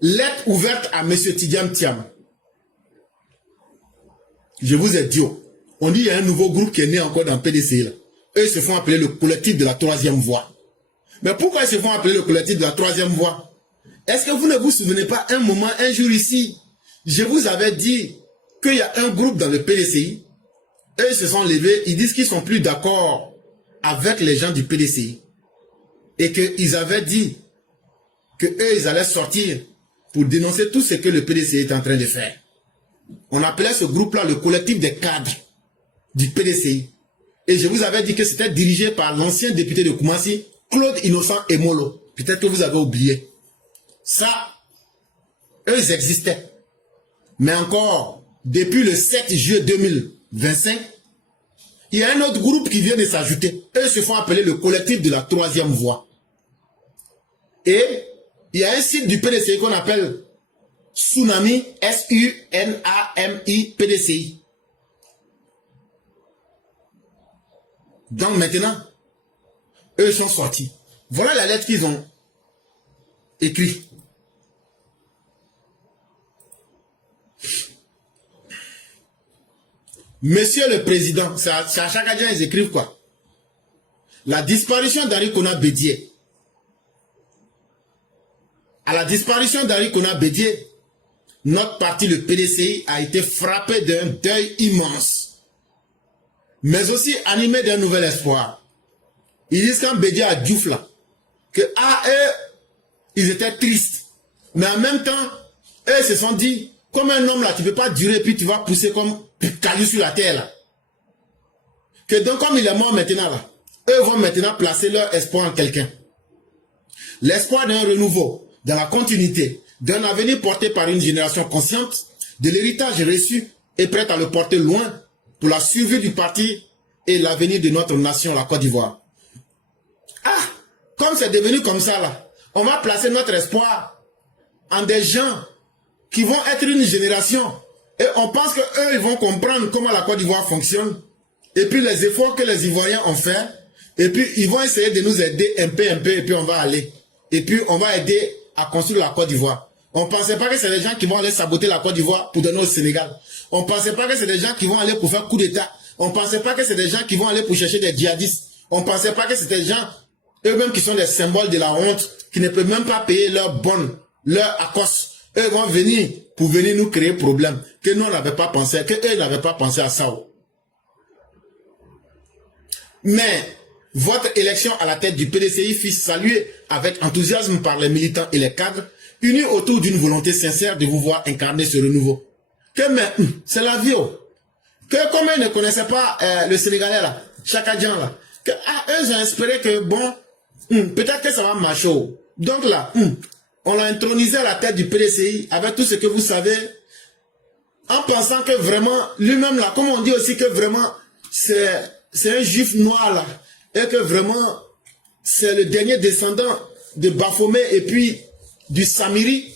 lettre ouverte à M. Tidiane Thiam. Je vous ai dit, on dit qu'il y a un nouveau groupe qui est né encore dans le PDCI. Là. Eux se font appeler le collectif de la troisième voie. Mais pourquoi ils se font appeler le collectif de la troisième voie? Est-ce que vous ne vous souvenez pas un moment, un jour ici, je vous avais dit qu'il y a un groupe dans le PDCI. Eux se sont levés, ils disent qu'ils sont plus d'accord avec les gens du PDCI. Et qu'ils avaient dit qu'eux, ils allaient sortir pour dénoncer tout ce que le PDCI est en train de faire. On appelait ce groupe-là le collectif des cadres du PDCI. Et je vous avais dit que c'était dirigé par l'ancien député de Koumassi, Claude Innocent Emolo. Peut-être que vous avez oublié. Ça, eux, ils existaient. Mais encore, depuis le 7 juillet 2025, il y a un autre groupe qui vient de s'ajouter. Eux se font appeler le collectif de la troisième voie. Et il y a un site du PDCI qu'on appelle Tsunami, S-U-N-A-M-I, PDCI. Donc maintenant, eux sont sortis. Voilà la lettre qu'ils ont écrite. Monsieur le Président, c'est à chaque adjoint, ils écrivent quoi? La disparition d'Henri Konan Bédié. À la disparition d'Henri Konan Bédié, notre parti, le PDCI, a été frappé d'un deuil immense, mais aussi animé d'un nouvel espoir. Ils disent quand Bédié a Diouf là, que eux, ils étaient tristes, mais en même temps, eux se sont dit, comme un homme là, tu ne peux pas durer, puis tu vas pousser comme caillou sur la terre là. Que donc comme il est mort maintenant là, eux vont maintenant placer leur espoir en quelqu'un. L'espoir d'un renouveau, dans la continuité, d'un avenir porté par une génération consciente, de l'héritage reçu et prête à le porter loin pour la survie du parti et l'avenir de notre nation, la Côte d'Ivoire. Ah, comme c'est devenu comme ça là, on va placer notre espoir en des gens qui vont être une génération. Et on pense qu'eux, ils vont comprendre comment la Côte d'Ivoire fonctionne. Et puis les efforts que les Ivoiriens ont fait. Et puis ils vont essayer de nous aider un peu. Et puis on va aller. Et puis on va aider à construire la Côte d'Ivoire. On ne pensait pas que c'est des gens qui vont aller saboter la Côte d'Ivoire pour donner au Sénégal. On ne pensait pas que c'est des gens qui vont aller pour faire coup d'État. On ne pensait pas que c'est des gens qui vont aller pour chercher des djihadistes. On ne pensait pas que c'est des gens, eux-mêmes qui sont des symboles de la honte, qui ne peuvent même pas payer leur bonne, leur ACOS. Eux vont venir pour venir nous créer problème. Que nous, on n'avait pas pensé, que eux n'avaient pas pensé à ça. Mais votre élection à la tête du PDCI fut saluée avec enthousiasme par les militants et les cadres, unis autour d'une volonté sincère de vous voir incarner ce renouveau. Que mais, c'est la vie. Que comme ils ne connaissaient pas le Sénégalais là, Chakadjan là, que eux ont espéré que bon, peut-être que ça va marcher. Donc là, on l'a intronisé à la tête du PDCI avec tout ce que vous savez, en pensant que vraiment, lui-même là, comme on dit aussi que vraiment, c'est un juif noir là, et que vraiment, c'est le dernier descendant de Baphomet et puis du Samiri.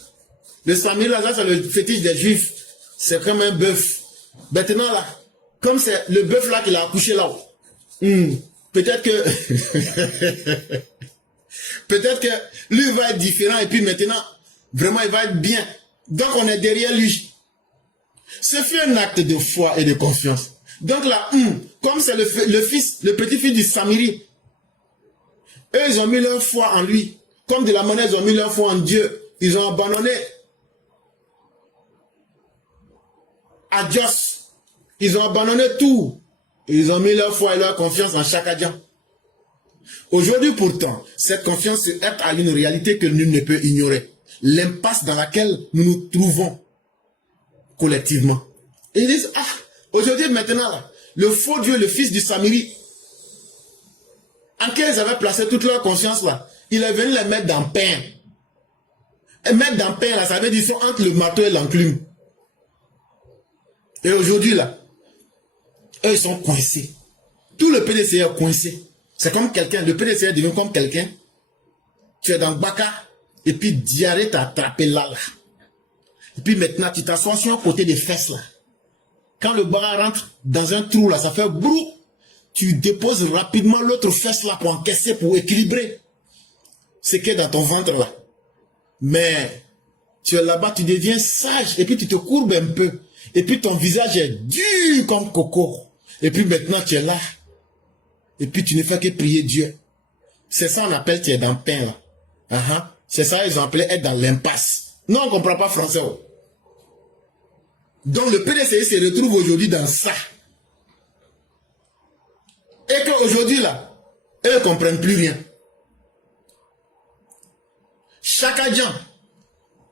Le Samiri là, c'est le fétiche des juifs. C'est comme un bœuf. Maintenant là, comme c'est le bœuf là qu'il a accouché là, peut-être que... Peut-être que lui va être différent et puis maintenant, vraiment il va être bien. Donc on est derrière lui. Ce fut un acte de foi et de confiance. Donc là, comme c'est le petit-fils du Samiri, eux ils ont mis leur foi en lui. Comme de la manière ils ont mis leur foi en Dieu. Ils ont abandonné à Dios. Ils ont abandonné tout. Ils ont mis leur foi et leur confiance en Chakadjan. Aujourd'hui pourtant, cette confiance se heurte à une réalité que nul ne peut ignorer. L'impasse dans laquelle nous nous trouvons collectivement. Et ils disent, aujourd'hui maintenant, là, le faux Dieu, le fils du Samiri, en qui ils avaient placé toute leur conscience là, il est venu les mettre dans pain. Et mettre dans pain là, ça veut dire qu'ils sont entre le marteau et l'enclume. Et aujourd'hui là, eux ils sont coincés. Tout le PDCI est coincé. C'est comme quelqu'un, le PDCI devient comme quelqu'un. Tu es dans le Baka, et puis diarrhée t'a attrapé là. Et puis maintenant, tu t'assois sur un côté des fesses là. Quand le Baka rentre dans un trou là, ça fait brou. Tu déposes rapidement l'autre fesse là pour encaisser, pour équilibrer ce qui est dans ton ventre là. Mais Tu es là-bas, tu deviens sage. Et puis tu te courbes un peu. Et puis ton visage est dur comme coco. Et puis maintenant tu es là. Et puis tu ne fais que prier Dieu. C'est ça on appelle tu es dans le pain là. C'est ça ils ont appelé être dans l'impasse. Non, on ne comprend pas français. Oh. Donc le PDCI se retrouve aujourd'hui dans ça. Et qu'aujourd'hui là, eux ne comprennent plus rien. Chakadjan.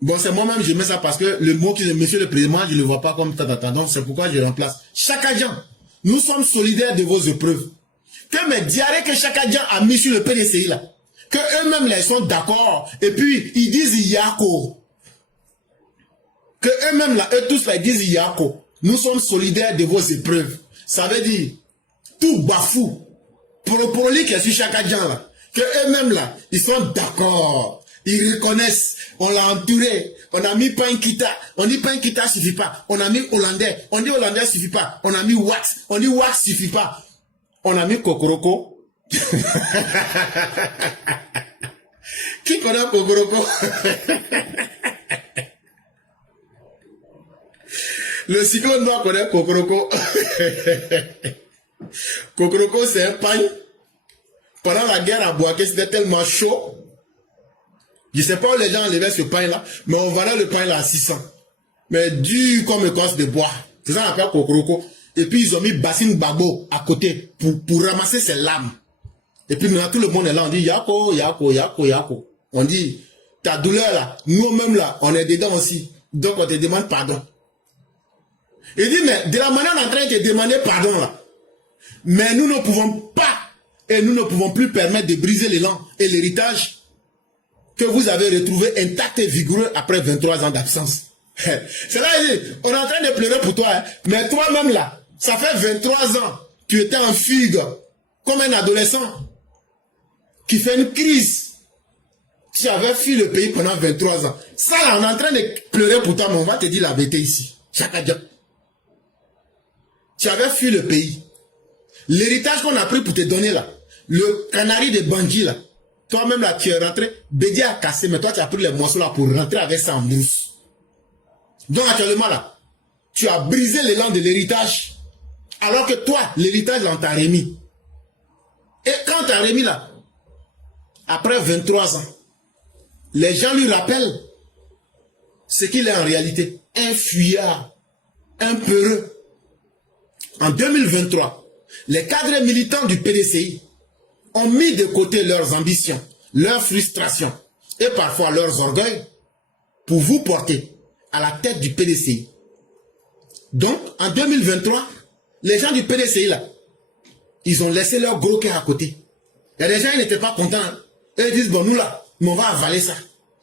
Bon, c'est moi-même, je mets ça parce que le mot qui est Monsieur le Président, je ne le vois pas comme tata. Donc, c'est pourquoi je remplace. Chakadjan, nous sommes solidaires de vos épreuves. Que mes diarrhées que Chakadjan a mis sur le PDCI là, que eux-mêmes là, ils sont d'accord. Et puis, ils disent Yako. Que eux-mêmes là, eux tous là, ils disent Yako. Nous sommes solidaires de vos épreuves. Ça veut dire, tout bafou. Prolique est sur Chakadjan là. Que eux-mêmes là, ils sont d'accord. Ils reconnaissent, on l'a entouré, on a mis Pankita, on dit Pankita suffit pas, on a mis Hollandais, on dit Hollandais suffit pas, on a mis Wax, on dit Wax suffit pas, on a mis Kokoroko. Qui connaît Kokoroko? Le cyclone doit connaître Kokoroko. Kokoroko c'est un pain. Pendant la guerre à Boaké, c'était tellement chaud. Je ne sais pas où les gens enlevaient ce pain-là, mais on vendait le pain-là à 600. Mais dur comme écorce de bois. C'est ça qu'on appelle Kokoroko. Et puis ils ont mis Bassine Babo à côté pour ramasser ses lames. Et puis maintenant tout le monde est là, on dit Yako, Yako, Yako, Yako. On dit, ta douleur là, nous-mêmes là, on est dedans aussi. Donc on te demande pardon. Il dit, mais de la manière on est en train de te demander pardon là. Mais nous ne pouvons pas, et nous ne pouvons plus permettre de briser l'élan et l'héritage que vous avez retrouvé intact et vigoureux après 23 ans d'absence. C'est là, il dit, on est en train de pleurer pour toi, hein, mais toi-même là, ça fait 23 ans, tu étais en fugue, comme un adolescent, qui fait une crise. Tu avais fui le pays pendant 23 ans. Ça là, on est en train de pleurer pour toi, mais on va te dire la vérité ici. Chakadjan. Tu avais fui le pays. L'héritage qu'on a pris pour te donner là, le canari de bandit là, toi-même là, tu es rentré, Bédia a cassé, mais toi tu as pris les morceaux là pour rentrer avec ça en brousse. Donc actuellement là, tu as brisé l'élan de l'héritage, alors que toi, l'héritage là, on t'a remis. Et quand t'as remis là, après 23 ans, les gens lui rappellent ce qu'il est en réalité, un fuyard, un peureux. En 2023, les cadres militants du PDCI ont mis de côté leurs ambitions, leurs frustrations et parfois leurs orgueils pour vous porter à la tête du PDCI. Donc, en 2023, les gens du PDCI, là, ils ont laissé leur gros cœur à côté. Il y a des gens qui n'étaient pas contents. Hein. Eux disent, bon, nous là, mais on va avaler ça.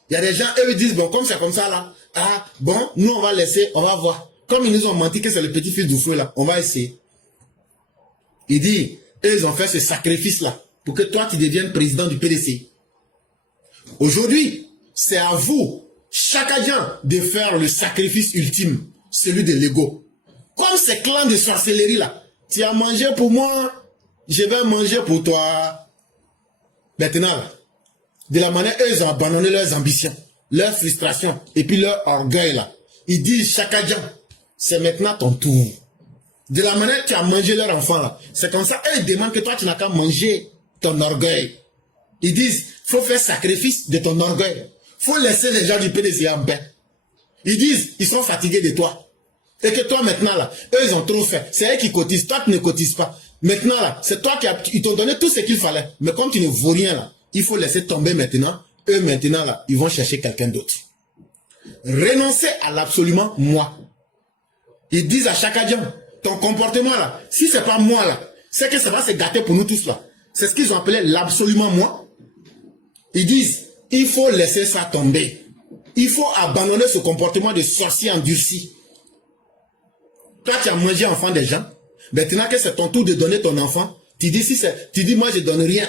Il y a des gens, eux disent, bon, comme c'est comme ça là, ah, bon, nous on va laisser, on va voir. Comme ils nous ont menti que c'est le petit fils du feu là, on va essayer. Il dit, eux ils ont fait ce sacrifice là, pour que toi tu deviennes président du PDCI. Aujourd'hui, c'est à vous, Chakadjan, de faire le sacrifice ultime, celui de l'ego. Comme ces clans de sorcellerie là, tu as mangé pour moi, je vais manger pour toi. Maintenant, là, de la manière, eux, ils ont abandonné leurs ambitions, leurs frustrations, et puis leur orgueil là. Ils disent, Chakadjan, c'est maintenant ton tour. De la manière tu as mangé leur enfant là, c'est comme ça, eux, ils demandent que toi, tu n'as qu'à manger ton orgueil. Ils disent, faut faire sacrifice de ton orgueil. Faut laisser les gens du PDCI en paix. Ils disent, ils sont fatigués de toi. Et que toi, maintenant là, eux, ils ont trop fait. C'est eux qui cotisent, toi, tu ne cotises pas. Maintenant là, c'est toi ils t'ont donné tout ce qu'il fallait. Mais comme tu ne vaux rien là, il faut laisser tomber maintenant. Eux, maintenant là, ils vont chercher quelqu'un d'autre. Renoncer à l'absolument moi. Ils disent à Chakadjan, ton comportement là, si c'est pas moi là, c'est que ça va se gâter pour nous tous là. C'est ce qu'ils ont appelé l'absolument moi. Ils disent, il faut laisser ça tomber. Il faut abandonner ce comportement de sorcier endurci. Toi, tu as mangé enfant des gens. Maintenant que c'est ton tour de donner ton enfant, tu dis, moi, je donne rien.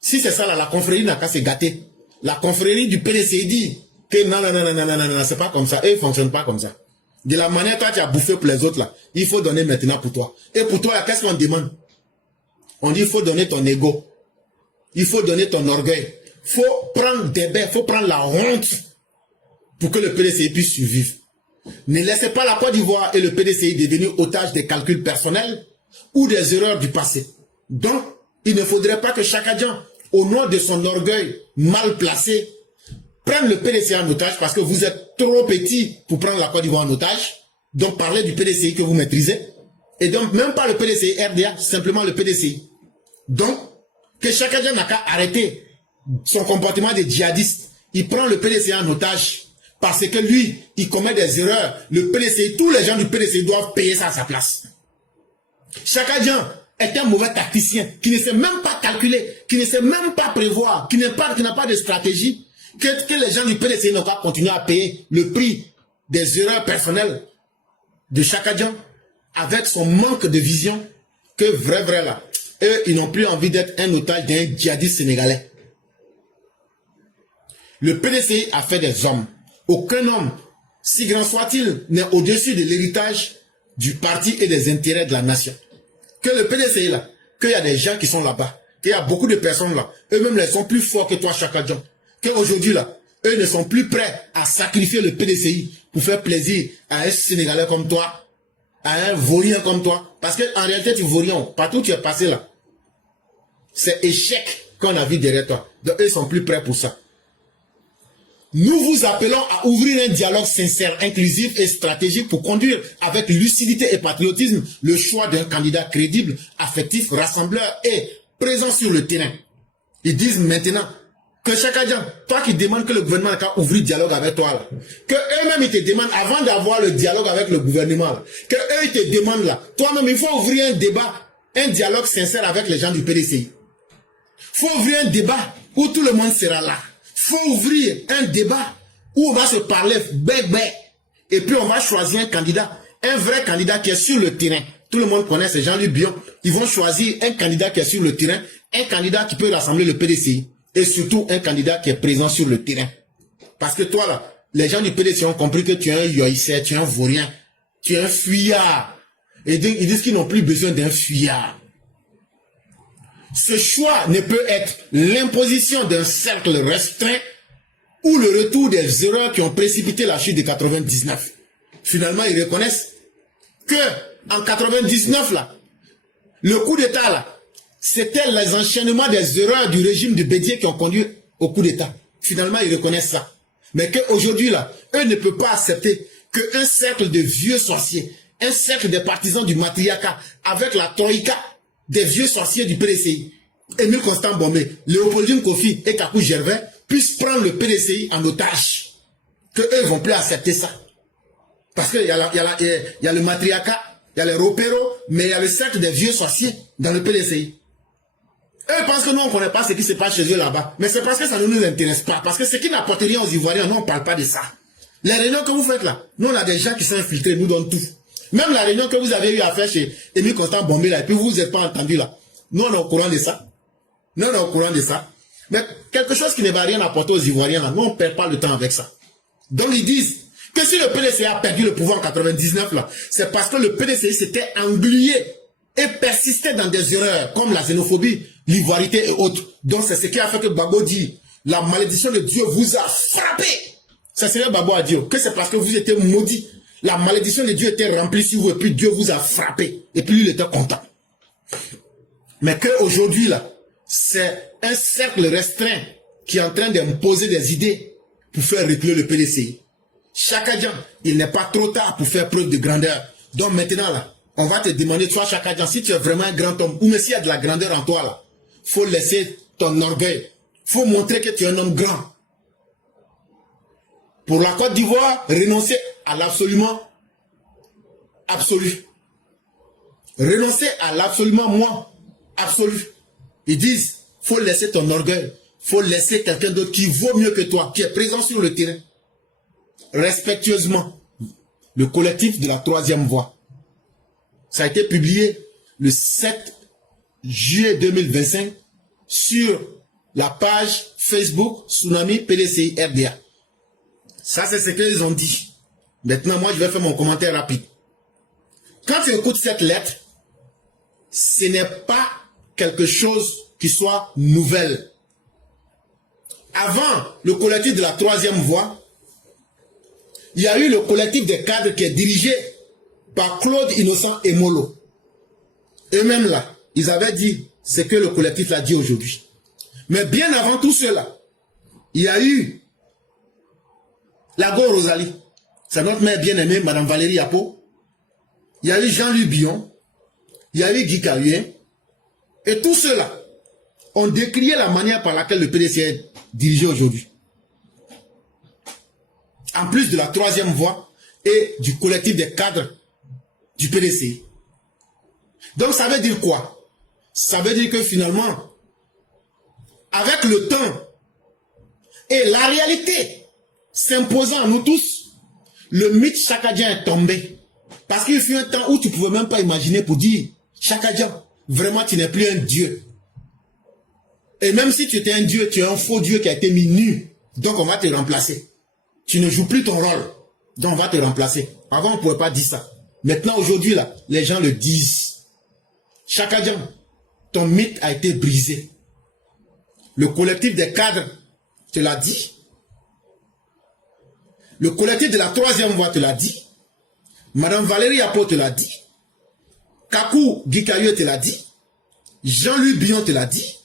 Si c'est ça, là, la confrérie n'a qu'à se gâter. La confrérie du PDCI dit que non, c'est pas comme ça. Eux, ils ne fonctionnent pas comme ça. De la manière, toi, tu as bouffé pour les autres, là. Il faut donner maintenant pour toi. Et pour toi, qu'est-ce qu'on demande? On dit, il faut donner ton ego. Il faut donner ton orgueil. Il faut prendre des bains, il faut prendre la honte pour que le PDCI puisse survivre. Ne laissez pas la Côte d'Ivoire et le PDCI devenir otages des calculs personnels ou des erreurs du passé. Donc, il ne faudrait pas que Chakadjan, au nom de son orgueil mal placé, prenne le PDCI en otage parce que vous êtes trop petit pour prendre la Côte d'Ivoire en otage. Donc, parlez du PDCI que vous maîtrisez. Et donc, même pas le PDCI RDA, simplement le PDCI. Donc, que Chakadjan n'a qu'à arrêter son comportement de djihadiste. Il prend le PDCI en otage parce que lui, il commet des erreurs. Le PDCI, tous les gens du PDCI doivent payer ça à sa place. Chakadjan est un mauvais tacticien qui ne sait même pas calculer, qui ne sait même pas prévoir, qui n'a pas de stratégie, que les gens du PDCI n'ont qu'à continuer à payer le prix des erreurs personnelles de Chakadjan avec son manque de vision que vrai là. Eux, ils n'ont plus envie d'être un otage d'un djihadiste sénégalais. Le PDCI a fait des hommes. Aucun homme, si grand soit-il, n'est au-dessus de l'héritage du parti et des intérêts de la nation. Que le PDCI là, qu'il y a des gens qui sont là-bas, qu'il y a beaucoup de personnes là, eux-mêmes ils sont plus forts que toi, Chakadjan. Qu'aujourd'hui là, eux ne sont plus prêts à sacrifier le PDCI pour faire plaisir à un Sénégalais comme toi, à un Vaurien comme toi. Parce qu'en réalité, tu Vaurien, partout où tu es passé là, c'est échec qu'on a vu derrière toi. Donc eux sont plus prêts pour ça. Nous vous appelons à ouvrir un dialogue sincère, inclusif et stratégique pour conduire avec lucidité et patriotisme le choix d'un candidat crédible, affectif, rassembleur et présent sur le terrain. Ils disent maintenant que Chakadjan, toi qui demandes que le gouvernement n'a qu'à ouvrir dialogue avec toi, là, que eux-mêmes ils te demandent, avant d'avoir le dialogue avec le gouvernement, là, que eux ils te demandent là, toi-même il faut ouvrir un débat, un dialogue sincère avec les gens du PDCI. Il faut ouvrir un débat où tout le monde sera là. Il faut ouvrir un débat où on va se parler bec. Et puis on va choisir un candidat, un vrai candidat qui est sur le terrain. Tout le monde connaît ces Jean-Luc Bion. Ils vont choisir un candidat qui est sur le terrain, un candidat qui peut rassembler le PDCI. Et surtout un candidat qui est présent sur le terrain. Parce que toi là, les gens du PDCI ont compris que tu es un yoïsais, tu es un vaurien, tu es un fuyard. Et ils disent qu'ils n'ont plus besoin d'un fuyard. Ce choix ne peut être l'imposition d'un cercle restreint ou le retour des erreurs qui ont précipité la chute de 99. Finalement, ils reconnaissent que en 99 là, le coup d'État là, c'était les enchaînements des erreurs du régime de Bédié qui ont conduit au coup d'État. Finalement, ils reconnaissent ça. Mais qu'aujourd'hui là, eux ne peuvent pas accepter qu'un cercle de vieux sorciers, un cercle des partisans du matriarcat avec la troïka des vieux sorciers du PDCI, Émile Constant Bombé, Léopoldine Kofi et Kakou Gervais puissent prendre le PDCI en otage. Que eux ne vont plus accepter ça. Parce qu'il y a le matriarcat, il y a les repéros, mais il y a le cercle des vieux sorciers dans le PDCI. Eux pensent que nous on ne connaît pas ce qui se passe chez eux là-bas. Mais c'est parce que ça ne nous intéresse pas. Parce que ce qui n'apporte rien aux Ivoiriens, nous on ne parle pas de ça. Les réunions que vous faites là, nous on a des gens qui sont infiltrés, nous donnent tout. Même la réunion que vous avez eu à faire chez Émile Constant Bombé là, et puis vous vous êtes pas entendu là. Nous on est au courant de ça. Nous on est au courant de ça. Mais quelque chose qui ne va rien apporter aux Ivoiriens là, nous on ne perd pas le temps avec ça. Donc ils disent que si le PDCI a perdu le pouvoir en 99 là, c'est parce que le PDCI s'était englué et persistait dans des erreurs comme la xénophobie, l'ivoirité et autres. Donc c'est ce qui a fait que Gbagbo dit, la malédiction de Dieu vous a frappé. C'est ce que Gbagbo a dit, que c'est parce que vous étiez maudits. La malédiction de Dieu était remplie sur vous et puis Dieu vous a frappé. Et puis lui, il était content. Mais qu'aujourd'hui, là, c'est un cercle restreint qui est en train d'imposer des idées pour faire reculer le PDCI. Chakadjan, il n'est pas trop tard pour faire preuve de grandeur. Donc maintenant, là, on va te demander, toi, Chakadjan, si tu es vraiment un grand homme, ou mais s'il y a de la grandeur en toi, là, faut laisser ton orgueil. Faut montrer que tu es un homme grand. Pour la Côte d'Ivoire, renoncer à l'absolument absolu. Renoncer à l'absolument moi absolu. Ils disent, faut laisser ton orgueil. Faut laisser quelqu'un d'autre qui vaut mieux que toi, qui est présent sur le terrain. Respectueusement, le collectif de la troisième voie. Ça a été publié le 7 juillet 2025 sur la page Facebook Tsunami PDCI RDA. Ça, c'est ce qu'ils ont dit. Maintenant, moi, je vais faire mon commentaire rapide. Quand tu écoutes cette lettre, ce n'est pas quelque chose qui soit nouvelle. Avant le collectif de la troisième voie, Il y a eu le collectif des cadres qui est dirigé par Claude Innocent et Molo. Eux-mêmes là, ils avaient dit ce que le collectif l'a dit aujourd'hui. Mais bien avant tout cela, il y a eu la Go Rosalie. C'est notre mère bien-aimée, Madame Valérie Apo. Il y a eu Jean-Louis Bion. Il y a eu Guy Cayuen. Et tout cela ont décrié la manière par laquelle le PDC est dirigé aujourd'hui. En plus de la troisième voie et du collectif des cadres du PDC. Donc ça veut dire quoi? Ça veut dire que finalement, avec le temps et la réalité s'imposant à nous tous, le mythe Chakadjan est tombé. Parce qu'il fut un temps où tu ne pouvais même pas imaginer pour dire Chakadjan, vraiment tu n'es plus un dieu. Et même si tu étais un dieu, tu es un faux dieu qui a été mis nu. Donc on va te remplacer. Tu ne joues plus ton rôle. Donc on va te remplacer. Avant on ne pouvait pas dire ça. Maintenant aujourd'hui là, les gens le disent. Chakadjan, ton mythe a été brisé. Le collectif des cadres te l'a dit. Le collectif de la troisième voie te l'a dit. Madame Valérie Apo te l'a dit. Kakou Guy Cayuen te l'a dit. Jean-Louis Bion te l'a dit.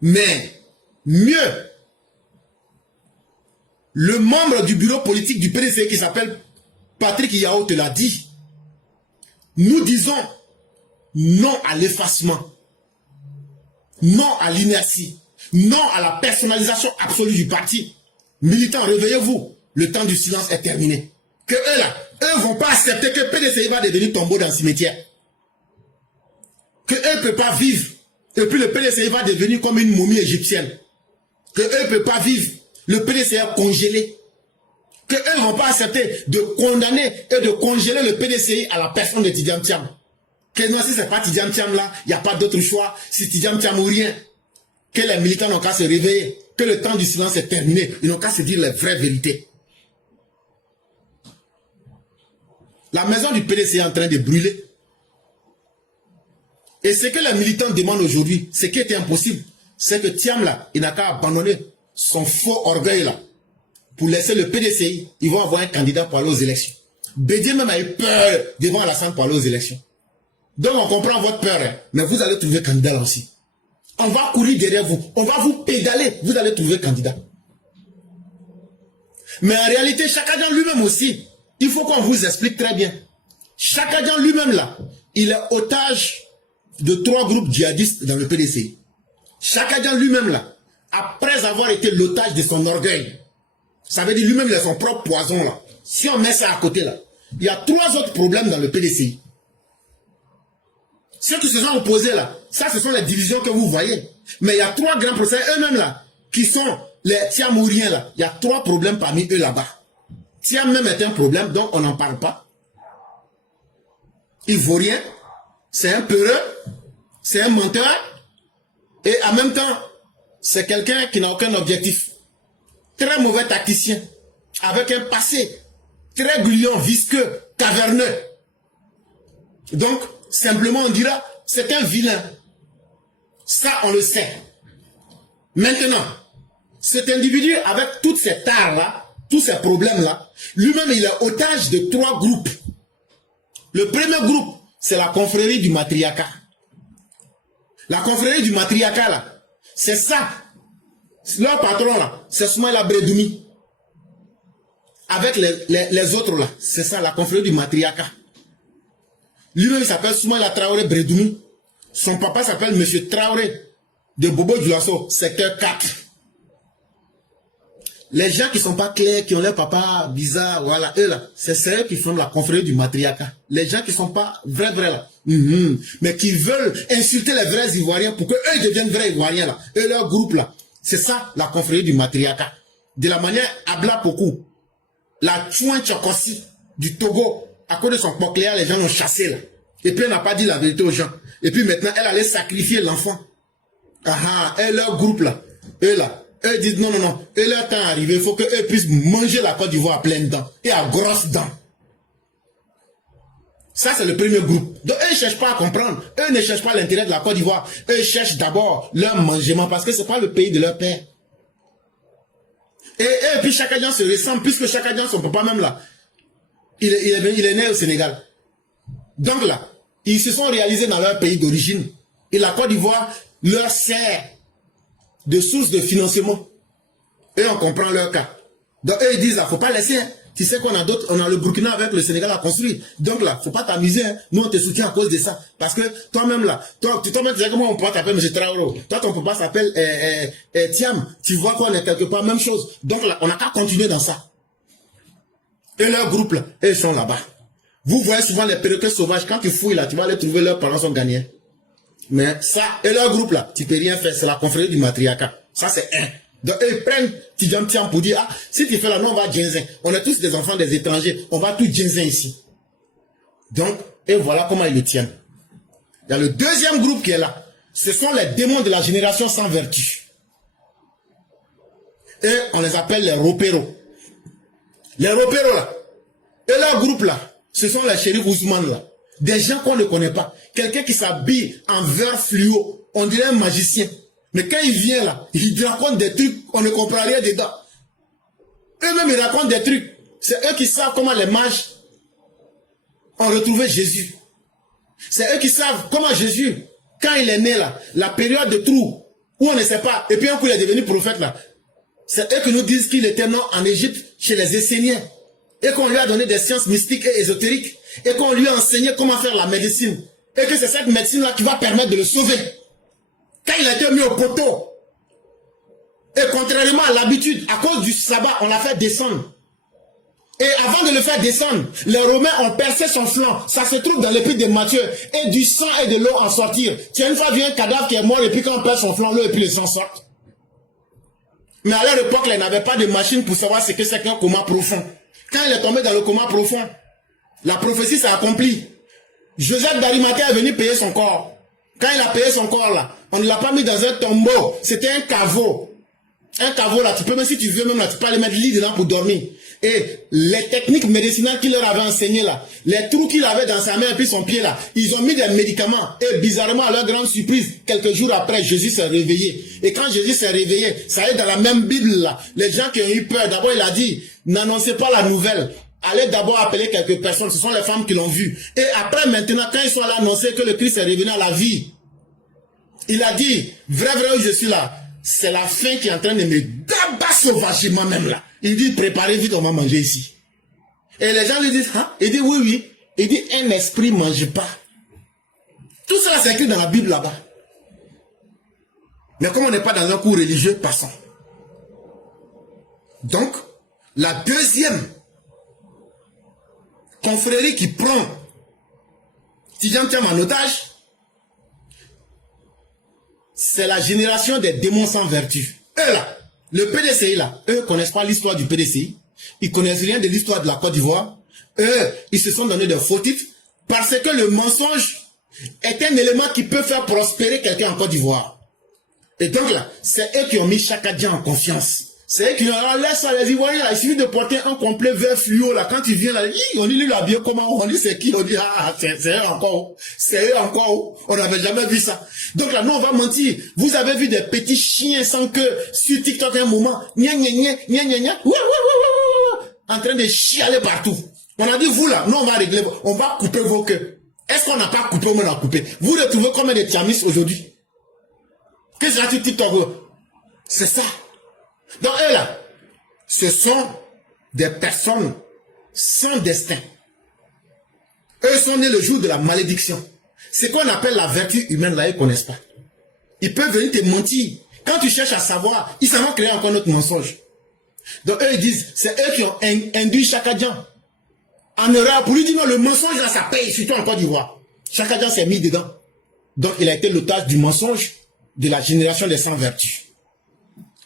Mais mieux, le membre du bureau politique du PDC qui s'appelle Patrick Yao te l'a dit. Nous disons non à l'effacement, non à l'inertie, non à la personnalisation absolue du parti. Militants, réveillez-vous, le temps du silence est terminé. Que eux là, eux vont pas accepter que PDC va devenir tombeau dans le cimetière. Que eux ne peuvent pas vivre. Et puis le PDC va devenir comme une momie égyptienne. Que eux ne peuvent pas vivre. Le PDC est congelé. Que eux ne vont pas accepter de condamner et de congeler le PDC à la personne de Tidjane Thiam. Que non, si ce n'est pas Tidjane Thiam là, il n'y a pas d'autre choix. Si Tidjane Thiam ou rien. Que les militants n'ont qu'à se réveiller. Que le temps du silence est terminé. Ils n'ont qu'à se dire les vraies vérités. La maison du PDC est en train de brûler. Et ce que les militants demandent aujourd'hui, ce qui était impossible, c'est que Thiam là, il n'a qu'à abandonner son faux orgueil là. Pour laisser le PDCI, ils vont avoir un candidat pour aller aux élections. Bédié même a eu peur devant Alassane pour aller aux élections. Donc on comprend votre peur, hein, mais vous allez trouver candidat là aussi. On va courir derrière vous, on va vous pédaler, vous allez trouver candidat. Mais en réalité, Chakadjan lui-même aussi, il faut qu'on vous explique très bien. Chakadjan lui-même là, il est otage de 3 groupes djihadistes dans le PDCI. Chakadjan lui-même là, après avoir été l'otage de son orgueil, ça veut dire lui-même il a son propre poison là. Si on met ça à côté là, il y a 3 autres problèmes dans le PDCI. Ceux qui se sont opposés là, ça ce sont les divisions que vous voyez. Mais il y a 3 grands procès eux-mêmes là, qui sont les Thiamouriens là. Il y a 3 problèmes parmi eux là-bas. Thiam même est un problème, donc on n'en parle pas. Il vaut rien. C'est un peureux. C'est un menteur. Et en même temps, c'est quelqu'un qui n'a aucun objectif. Très mauvais tacticien. Avec un passé très gluant, visqueux, caverneux. Donc, simplement on dira, c'est un vilain. Ça, on le sait. Maintenant, cet individu, avec toutes ces tares-là, tous ces problèmes-là, lui-même, il est otage de 3 groupes. Le premier groupe, c'est la confrérie du matriarcat. La confrérie du matriarcat, là, c'est ça. Leur patron, là, c'est Soumaïla Bredoumi. Avec les autres, là, c'est ça, la confrérie du matriarcat. Lui-même, il s'appelle Soumaïla Traoré Bredoumi. Son papa s'appelle M. Traoré de Bobo Dioulasso, secteur 4. Les gens qui ne sont pas clairs, qui ont leur papa bizarre, voilà, eux là, c'est eux qui font la confrérie du matriarcat. Les gens qui ne sont pas vrais là, mais qui veulent insulter les vrais Ivoiriens pour qu'eux deviennent vrais Ivoiriens là, eux leur groupe là, c'est ça la confrérie du matriarcat. De la manière Abla Pokou, la Tchouin Tchokossi du Togo, à cause de son cochléaire, les gens l'ont chassé là. Et puis elle n'a pas dit la vérité aux gens. Et puis maintenant, elle allait sacrifier l'enfant. Ah, et leur groupe là, eux là, eux disent non, non, non, et leur temps est arrivé, il faut qu'eux puissent manger la Côte d'Ivoire à pleines dents et à grosses dents. Ça, c'est le premier groupe. Donc, eux ne cherchent pas à comprendre. Eux ne cherchent pas l'intérêt de la Côte d'Ivoire. Eux cherchent d'abord leur mangement parce que ce n'est pas le pays de leur père. Et puis Chaka se ressemble, puisque Chaka, son papa même là, il est né au Sénégal. Donc là, ils se sont réalisés dans leur pays d'origine. Et la Côte d'Ivoire leur sert de source de financement. Et on comprend leur cas. Donc eux ils disent, là, faut pas laisser. Hein. Tu sais qu'on a d'autres, on a le Burkina avec le Sénégal à construire. Donc là, faut pas t'amuser. Hein. Nous on te soutient à cause de ça. Parce que toi-même là, toi-même tu sais comment on peut t'appeler M. Traoré. Toi ton papa s'appelle Thiam. Tu vois qu'on est quelque part même chose. Donc là, on n'a qu'à continuer dans ça. Et leur groupe là, ils sont là-bas. Vous voyez souvent les perroquets sauvages, quand tu fouilles là, tu vas aller trouver leurs parents sont gagnés. Mais ça, et leur groupe là, tu peux rien faire, c'est la confrérie du matriarcat. Ça c'est un. Donc ils prennent Tidjam Tiam pour dire, ah, si tu fais là, nous on va Djenzin. On est tous des enfants des étrangers, on va tout Djenzin ici. Donc, et voilà comment ils le tiennent. Il y a le deuxième groupe qui est là. Ce sont les démons de la génération sans vertu. Et on les appelle les ropéros. Les ropéros là. Et leur groupe là, ce sont les shérifs Ousmane là. Des gens qu'on ne connaît pas. Quelqu'un qui s'habille en vert fluo. On dirait un magicien. Mais quand il vient là, il raconte des trucs, on ne comprend rien dedans. Eux-mêmes, ils racontent des trucs. C'est eux qui savent comment les mages ont retrouvé Jésus. C'est eux qui savent comment Jésus, quand il est né là, la période de trou, où on ne sait pas, et puis un coup il est devenu prophète là. C'est eux qui nous disent qu'il était mort en Égypte chez les Esséniens. Et qu'on lui a donné des sciences mystiques et ésotériques. Et qu'on lui a enseigné comment faire la médecine. Et que c'est cette médecine-là qui va permettre de le sauver. Quand il a été mis au poteau. Et contrairement à l'habitude, à cause du sabbat, on l'a fait descendre. Et avant de le faire descendre, les Romains ont percé son flanc. Ça se trouve dans l'épître de Matthieu. Et du sang et de l'eau en sortir. Tiens, une fois vu un cadavre qui est mort et puis quand on perd son flanc, l'eau et puis le sang sort. Mais à leur époque, ils n'avaient pas de machine pour savoir ce que c'est qu'un coma profond. Quand il est tombé dans le coma profond, la prophétie s'est accomplie. Joseph d'Arimathée est venu payer son corps. Quand il a payé son corps là, on ne l'a pas mis dans un tombeau. C'était un caveau. Un caveau là, tu peux même si tu veux même là, tu peux aller mettre lit dedans pour dormir. Et les techniques médicinales qu'il leur avait enseignées là, les trous qu'il avait dans sa main et puis son pied là, ils ont mis des médicaments. Et bizarrement, à leur grande surprise, quelques jours après, Jésus s'est réveillé. Et quand Jésus s'est réveillé, ça est dans la même Bible là. Les gens qui ont eu peur, d'abord il a dit, n'annoncez pas la nouvelle. Allez d'abord appeler quelques personnes, ce sont les femmes qui l'ont vu. Et après maintenant, quand ils sont allés annoncer que le Christ est revenu à la vie, il a dit, vrai, je suis là. C'est la faim qui est en train de me d'abattre sauvagement même là. Il dit, préparez vite, on va manger ici. Et les gens lui disent, hein? Il dit, oui, oui. Il dit, un esprit ne mange pas. Tout cela c'est écrit dans la Bible là-bas. Mais comme on n'est pas dans un cours religieux, passons. Donc, la deuxième confrérie qui prend Tidjam Tiam en otage, c'est la génération des démons sans vertu. Eux là, le PDCI là, eux ne connaissent pas l'histoire du PDCI. Ils connaissent rien de l'histoire de la Côte d'Ivoire. Eux, ils se sont donné de faux titres parce que le mensonge est un élément qui peut faire prospérer quelqu'un en Côte d'Ivoire. Et donc là, c'est eux qui ont mis Chaka Dia en confiance. C'est eux qui ont dit, laisse ça, les Ivoiriens là, il suffit de porter un complet vert fluo là, quand tu viens là, on dit lui l'habillé comment, on dit c'est qui, on dit ah, c'est eux encore, c'est eux encore, on n'avait jamais vu ça. Donc là, nous on va mentir. Vous avez vu des petits chiens sans queue sur TikTok à un moment, en train de chialer partout. On a dit vous là, nous on va régler, on va couper vos queues. Est-ce qu'on n'a pas coupé ou on a coupé? Vous retrouvez combien de tiamis aujourd'hui? Qu'est-ce que c'est sur TikTok? C'est ça. Donc eux là, ce sont des personnes sans destin. Eux sont nés le jour de la malédiction. C'est qu'on appelle la vertu humaine là, ils ne connaissent pas. Ils peuvent venir te mentir. Quand tu cherches à savoir, ils savent créer encore notre mensonge. Donc eux ils disent, c'est eux qui ont induit Chaka Dia en erreur pour lui dire non, le mensonge là ça paye, surtout en Côte d'Ivoire. Chaka Dia s'est mis dedans. Donc il a été l'otage du mensonge de la génération des sans vertus.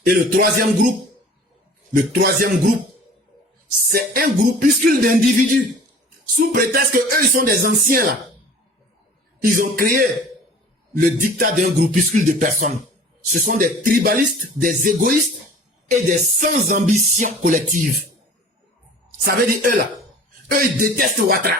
Et le troisième groupe, c'est un groupuscule d'individus. Sous prétexte que eux, ils sont des anciens là. Ils ont créé le dictat d'un groupuscule de personnes. Ce sont des tribalistes, des égoïstes et des sans ambition collective. Ça veut dire eux là. Eux, ils détestent Ouattara.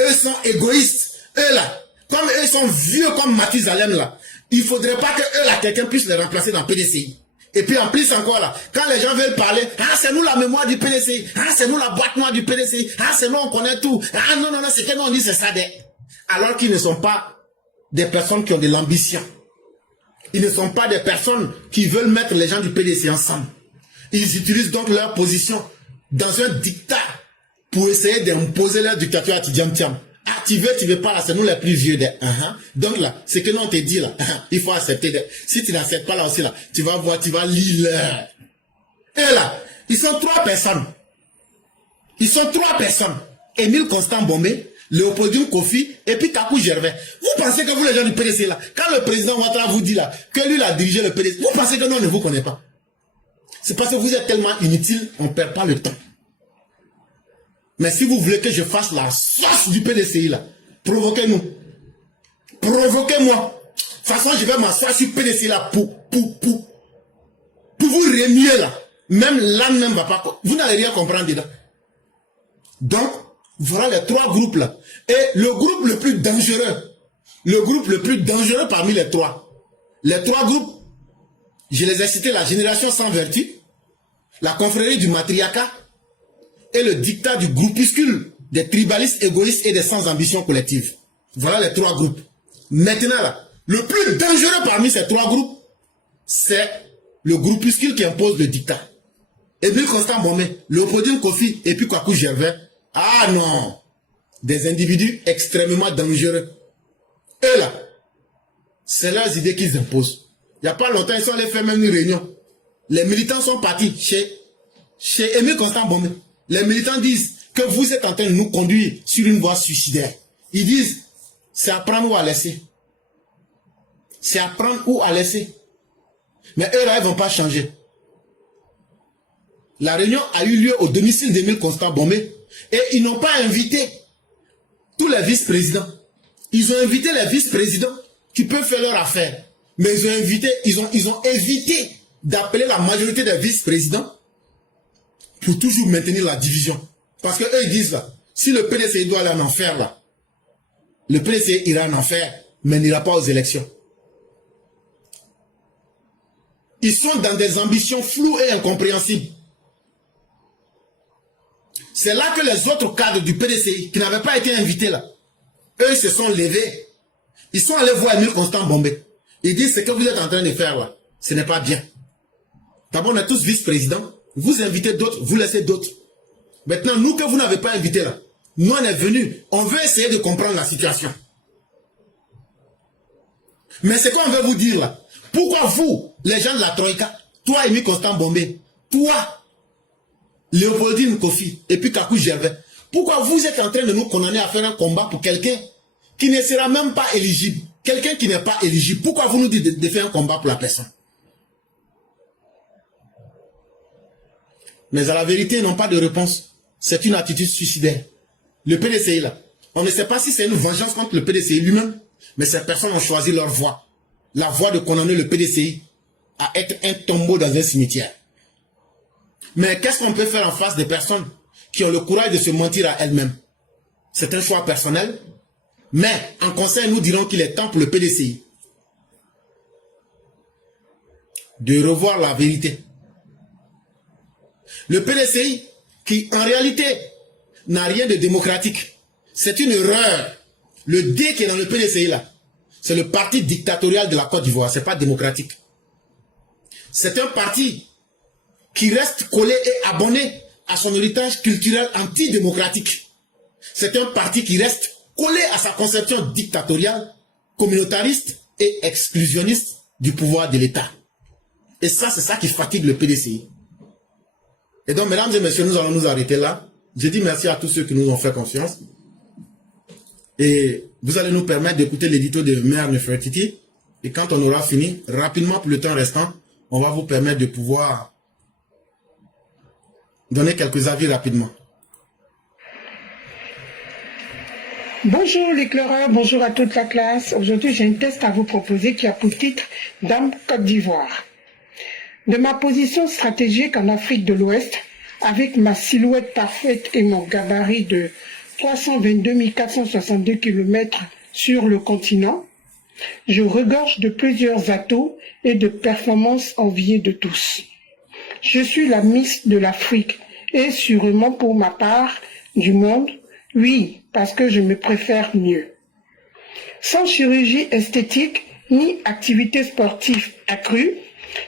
Eux sont égoïstes. Eux là, comme eux sont vieux comme Mathusalem là, il ne faudrait pas que eux là, quelqu'un puisse les remplacer dans PDCI. Et puis en plus encore là, quand les gens veulent parler, ah c'est nous la mémoire du PDCI, ah c'est nous la boîte noire du PDCI, ah c'est nous on connaît tout, ah non, c'est que nous on dit c'est ça. Alors qu'ils ne sont pas des personnes qui ont de l'ambition. Ils ne sont pas des personnes qui veulent mettre les gens du PDCI ensemble. Ils utilisent donc leur position dans un dictat pour essayer d'imposer leur dictature à Tidjam-Tiam. Ah, tu veux pas, là, c'est nous les plus vieux. Donc là, c'est que nous on te dit là, il faut accepter. Si tu n'acceptes pas là aussi là, tu vas voir, tu vas lire. Et là, ils sont 3 personnes. Ils sont 3 personnes. Émile Constant Bombé, Léopoldine Kofi et puis Kakou Gervais. Vous pensez que vous les gens du PDC là, quand le président Ouattara vous dit là, que lui il a dirigé le PDC, vous pensez que nous on ne vous connaît pas? C'est parce que vous êtes tellement inutile, on ne perd pas le temps. Mais si vous voulez que je fasse la sauce du PDCI là, provoquez-nous. Provoquez-moi. De toute façon, je vais m'asseoir sur PDCI là pour vous remuer là. Même l'âme même va pas. Vous n'allez rien comprendre dedans. Donc, voilà les 3 groupes là. Et le groupe le plus dangereux parmi les 3. Les 3 groupes, je les ai cités, la génération sans vertu, la confrérie du matriarcat, et le dictat du groupuscule des tribalistes égoïstes et des sans ambition collective. Voilà les 3 groupes. Maintenant là, le plus dangereux parmi ces 3 groupes, c'est le groupuscule qui impose le dictat. Émile Constant Bombé, Léopoldine Kofi et puis Kakou Gervais. Ah non, des individus extrêmement dangereux. Et là, c'est leurs idées qu'ils imposent. Il n'y a pas longtemps, ils sont allés faire même une réunion. Les militants sont partis chez Émile Constant Bombé. Les militants disent que vous êtes en train de nous conduire sur une voie suicidaire. Ils disent, c'est à prendre ou à laisser. C'est à prendre ou à laisser. Mais eux là, ils ne vont pas changer. La réunion a eu lieu au domicile d'Émile Constant Bombé. Et ils n'ont pas invité tous les vice-présidents. Ils ont invité les vice-présidents qui peuvent faire leur affaire. Mais ils ont évité d'appeler la majorité des vice-présidents pour toujours maintenir la division. Parce que eux ils disent là, si le PDCI doit aller en enfer là, le PDCI ira en enfer, mais n'ira pas aux élections. Ils sont dans des ambitions floues et incompréhensibles. C'est là que les autres cadres du PDCI, qui n'avaient pas été invités là, eux se sont levés. Ils sont allés voir Émile Constant Bombé. Ils disent, ce que vous êtes en train de faire là, ce n'est pas bien. D'abord, on est tous vice-présidents. Vous invitez d'autres, vous laissez d'autres. Maintenant, nous que vous n'avez pas invités là, nous on est venus, on veut essayer de comprendre la situation. Mais ce qu'on veut vous dire là, pourquoi vous, les gens de la Troïka, toi Émile Constant Bombé, toi, Léopoldine Kofi, et puis Kakou Gervais, pourquoi vous êtes en train de nous condamner à faire un combat pour quelqu'un qui ne sera même pas éligible, quelqu'un qui n'est pas éligible, pourquoi vous nous dites de faire un combat pour la personne? Mais à la vérité, ils n'ont pas de réponse. C'est une attitude suicidaire. Le PDCI là, on ne sait pas si c'est une vengeance contre le PDCI lui-même, mais ces personnes ont choisi leur voie. La voie de condamner le PDCI à être un tombeau dans un cimetière. Mais qu'est-ce qu'on peut faire en face des personnes qui ont le courage de se mentir à elles-mêmes? C'est un choix personnel, mais en conseil, nous dirons qu'il est temps pour le PDCI de revoir la vérité. Le PDCI, qui en réalité n'a rien de démocratique, c'est une erreur. Le D qui est dans le PDCI là, c'est le parti dictatorial de la Côte d'Ivoire, c'est pas démocratique. C'est un parti qui reste collé et abonné à son héritage culturel antidémocratique. C'est un parti qui reste collé à sa conception dictatoriale, communautariste et exclusionniste du pouvoir de l'État. Et ça, c'est ça qui fatigue le PDCI. Et donc, mesdames et messieurs, nous allons nous arrêter là. Je dis merci à tous ceux qui nous ont fait confiance. Et vous allez nous permettre d'écouter l'édito de Mère Nefertiti. Et quand on aura fini, rapidement pour le temps restant, on va vous permettre de pouvoir donner quelques avis rapidement. Bonjour l'éclaireur, bonjour à toute la classe. Aujourd'hui, j'ai un test à vous proposer qui a pour titre « Dame Côte d'Ivoire ». De ma position stratégique en Afrique de l'Ouest, avec ma silhouette parfaite et mon gabarit de 322 462 km sur le continent, Je regorge de plusieurs atouts et de performances enviées de tous. Je suis la Miss de l'Afrique et sûrement pour ma part du monde, oui, parce que je me préfère mieux. Sans chirurgie esthétique ni activité sportive accrue,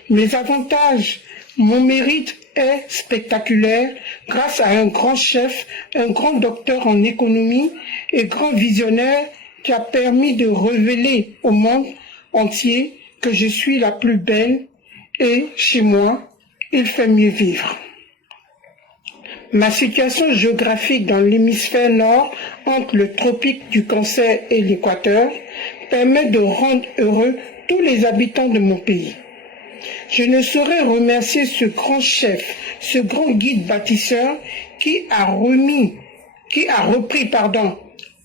mes avantages, mon mérite est spectaculaire grâce à un grand chef, un grand docteur en économie et grand visionnaire qui a permis de révéler au monde entier que je suis la plus belle et chez moi, il fait mieux vivre. Ma situation géographique dans l'hémisphère nord, entre le tropique du Cancer et l'équateur, permet de rendre heureux tous les habitants de mon pays. Je ne saurais remercier ce grand chef, ce grand guide bâtisseur qui a repris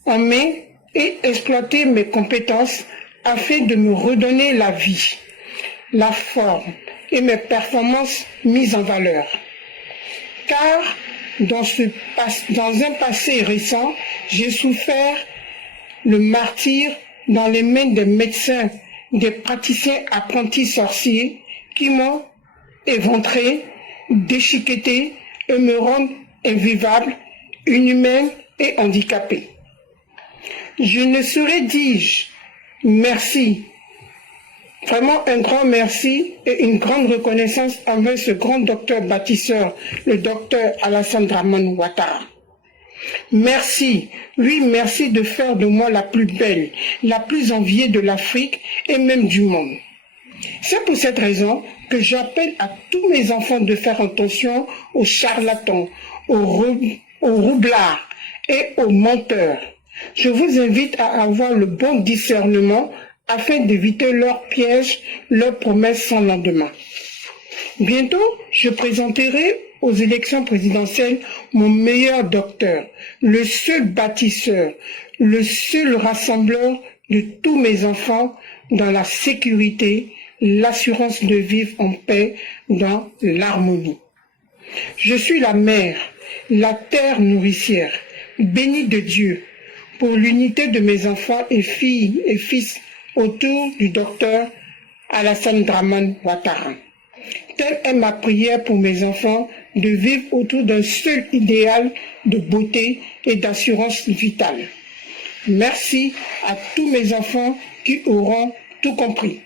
en main et exploité mes compétences afin de me redonner la vie, la forme et mes performances mises en valeur. Car dans un passé récent, j'ai souffert le martyre dans les mains des médecins, des praticiens apprentis sorciers qui m'ont éventré, déchiqueté et me rendent invivable, inhumaine et handicapée. Je ne saurais dire merci, vraiment un grand merci et une grande reconnaissance envers ce grand docteur bâtisseur, le docteur Alassane Dramane Ouattara. Merci, oui merci de faire de moi la plus belle, la plus enviée de l'Afrique et même du monde. C'est pour cette raison que j'appelle à tous mes enfants de faire attention aux charlatans, aux roublards et aux menteurs. Je vous invite à avoir le bon discernement afin d'éviter leurs pièges, leurs promesses sans lendemain. Bientôt, je présenterai aux élections présidentielles mon meilleur docteur, le seul bâtisseur, le seul rassembleur de tous mes enfants dans la sécurité, l'assurance de vivre en paix dans l'harmonie. Je suis la mère, la terre nourricière, bénie de Dieu, pour l'unité de mes enfants et filles et fils autour du docteur Alassane Dramane Ouattara. Telle est ma prière pour mes enfants de vivre autour d'un seul idéal de beauté et d'assurance vitale. Merci à tous mes enfants qui auront tout compris.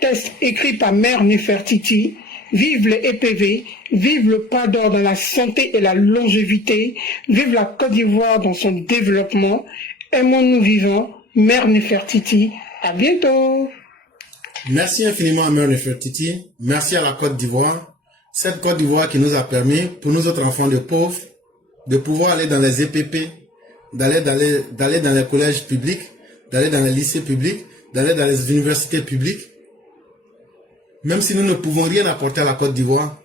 Texte écrit par Mère Nefertiti. Vive les EPV, vive le pas d'or dans la santé et la longévité, vive la Côte d'Ivoire dans son développement. Aimons-nous vivants, Mère Nefertiti. À bientôt. Merci infiniment à Mère Nefertiti. Merci à la Côte d'Ivoire. Cette Côte d'Ivoire qui nous a permis, pour nous autres enfants de pauvres, de pouvoir aller dans les EPP, d'aller dans les collèges publics, d'aller dans les lycées publics, d'aller dans les universités publiques. Même si nous ne pouvons rien apporter à la Côte d'Ivoire,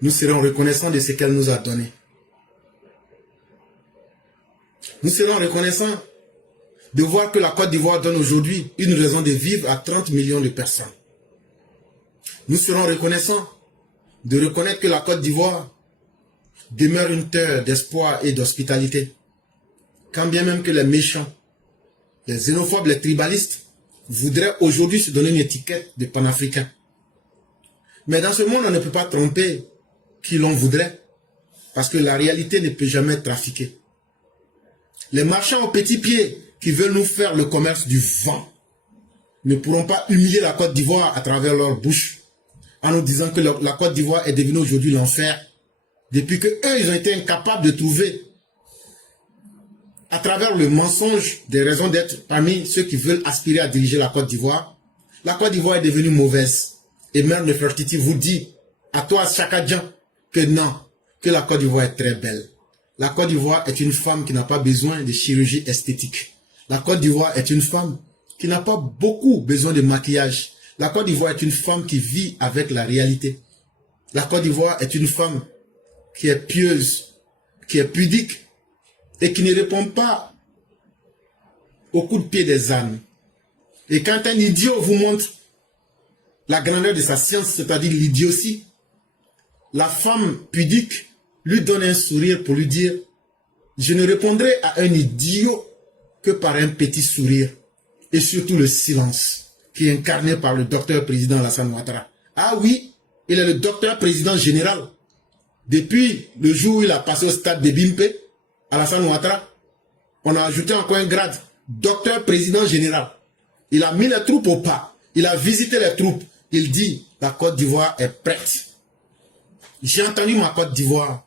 nous serons reconnaissants de ce qu'elle nous a donné. Nous serons reconnaissants de voir que la Côte d'Ivoire donne aujourd'hui une raison de vivre à 30 millions de personnes. Nous serons reconnaissants de reconnaître que la Côte d'Ivoire demeure une terre d'espoir et d'hospitalité. Quand bien même que les méchants, les xénophobes, les tribalistes voudraient aujourd'hui se donner une étiquette de panafricain. Mais dans ce monde, on ne peut pas tromper qui l'on voudrait, parce que la réalité ne peut jamais être trafiquée. Les marchands aux petits pieds qui veulent nous faire le commerce du vent ne pourront pas humilier la Côte d'Ivoire à travers leur bouche, en nous disant que la Côte d'Ivoire est devenue aujourd'hui l'enfer, depuis que eux, ils ont été incapables de trouver, à travers le mensonge des raisons d'être parmi ceux qui veulent aspirer à diriger la Côte d'Ivoire est devenue mauvaise. Et Mère Nefertiti vous dit, à toi, Chakadjan, que non, que la Côte d'Ivoire est très belle. La Côte d'Ivoire est une femme qui n'a pas besoin de chirurgie esthétique. La Côte d'Ivoire est une femme qui n'a pas beaucoup besoin de maquillage. La Côte d'Ivoire est une femme qui vit avec la réalité. La Côte d'Ivoire est une femme qui est pieuse, qui est pudique et qui ne répond pas au coup de pied des ânes. Et quand un idiot vous montre la grandeur de sa science, c'est-à-dire l'idiotie, la femme pudique lui donne un sourire pour lui dire « Je ne répondrai à un idiot que par un petit sourire. et surtout le silence qui est incarné par le docteur président Alassane Ouattara. Ah oui, il est le docteur président général. Depuis le jour où il a passé au stade de Bimpe, Alassane Ouattara, on a ajouté encore un grade, docteur président général. Il a mis les troupes au pas, il a visité les troupes. Il dit, la Côte d'Ivoire est prête. J'ai entendu ma Côte d'Ivoire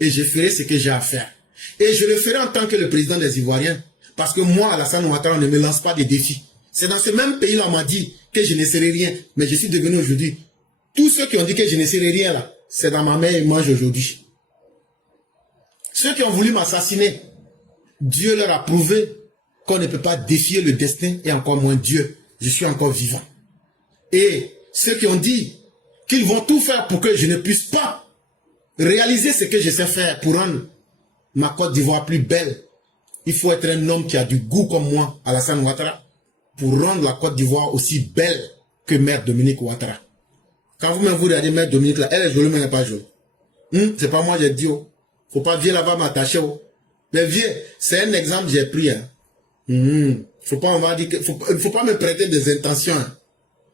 et je ferai ce que j'ai à faire. Et je le ferai en tant que le président des Ivoiriens. Parce que moi, Alassane Ouattara, on ne me lance pas des défis. C'est dans ce même pays-là, on m'a dit que je ne serai rien. Mais je suis devenu aujourd'hui. Tous ceux qui ont dit que je ne serai rien là, c'est dans ma main et mange aujourd'hui. Ceux qui ont voulu m'assassiner, Dieu leur a prouvé qu'on ne peut pas défier le destin et encore moins Dieu. Je suis encore vivant. Et ceux qui ont dit qu'ils vont tout faire pour que je ne puisse pas réaliser ce que je sais faire pour rendre ma Côte d'Ivoire plus belle, il faut être un homme qui a du goût comme moi, Alassane Ouattara, pour rendre la Côte d'Ivoire aussi belle que Mère Dominique Ouattara. Quand vous me regardez Mère Dominique là, elle est jolie mais elle n'est pas jolie. C'est pas moi j'ai dit. Oh. Faut pas vieux là-bas m'attacher. Oh. Mais vieux, c'est un exemple que j'ai pris. Hein. Faut pas, on va dire que, faut pas me prêter des intentions. Hein.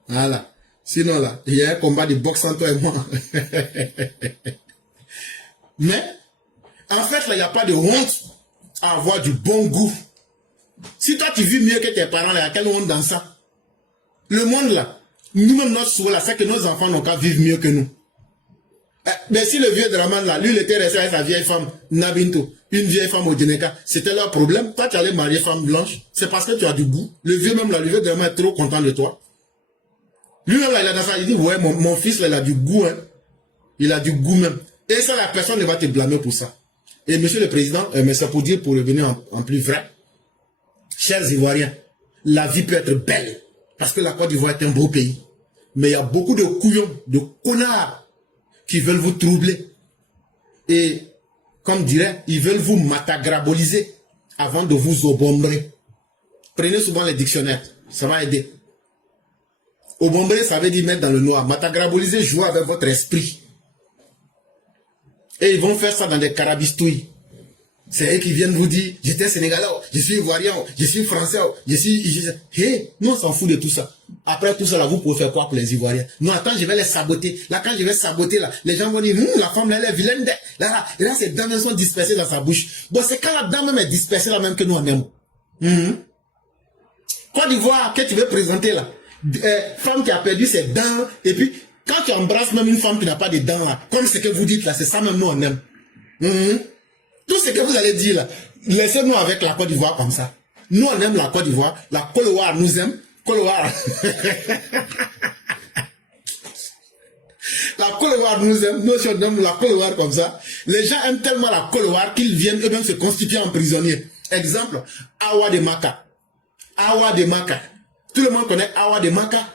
Voilà. Sinon là, il y a un combat de boxe entre toi et moi. Mais, en fait là, il n'y a pas de honte à avoir du bon goût. Si toi tu vis mieux que tes parents, il y a quelle honte dans ça? Le monde là, nous-mêmes notre souhait là, c'est que nos enfants n'ont qu'à vivre mieux que nous. Mais si le vieux Draman là, lui il était resté avec sa vieille femme, Nabinto, une vieille femme au Djeneka, c'était leur problème. Toi tu allais marier femme blanche, c'est parce que tu as du goût. Le vieux même là, le vieux Draman est trop content de toi. Lui-même là, il a dans ça, il dit, ouais, mon fils là, il a du goût, hein. Il a du goût même. Et ça, la personne ne va te blâmer pour ça. Et monsieur le président, mais c'est pour dire, pour revenir en plus vrai, chers Ivoiriens, la vie peut être belle, parce que la Côte d'Ivoire est un beau pays. Mais il y a beaucoup de couillons, de connards, qui veulent vous troubler. Et, comme dirait, ils veulent vous matagraboliser avant de vous obombrer. Prenez souvent les dictionnaires, ça va aider. Obombrer, ça veut dire mettre dans le noir. Matagraboliser, jouer avec votre esprit. Et ils vont faire ça dans des carabistouilles. C'est eux qui viennent vous dire, j'étais Sénégalais, je suis Ivoirien, je suis Français, je suis... Hey, nous on s'en fout de tout ça. Après tout ça, là, vous pouvez faire quoi pour les Ivoiriens? Non, attends, je vais les saboter. Là, quand je vais saboter, là, les gens vont dire, la femme, là, elle est vilaine. Là, et là, ces dames sont dispersées dans sa bouche. Bon, c'est quand la dame même est dispersée, là, même que nous, on aime. Côte d'Ivoire, que tu veux présenter, là, femme qui a perdu ses dents, et puis, quand tu embrasses même une femme qui n'a pas de dents, là, comme ce que vous dites, là, c'est ça même, nous, on aime. Tout ce que vous allez dire là, laissez-nous avec la Côte d'Ivoire comme ça. Nous, on aime la Côte d'Ivoire. La Côte-d'Ivoire nous aime. Côte-d'Ivoire. La Côte-d'Ivoire nous aime. Nous aussi, on aime la Côte-d'Ivoire comme ça. Les gens aiment tellement la Côte-d'Ivoire qu'ils viennent eux-mêmes se constituer en prisonniers. Exemple, Awa de Maka. Awa de Maka. Tout le monde connaît Awa de Maka.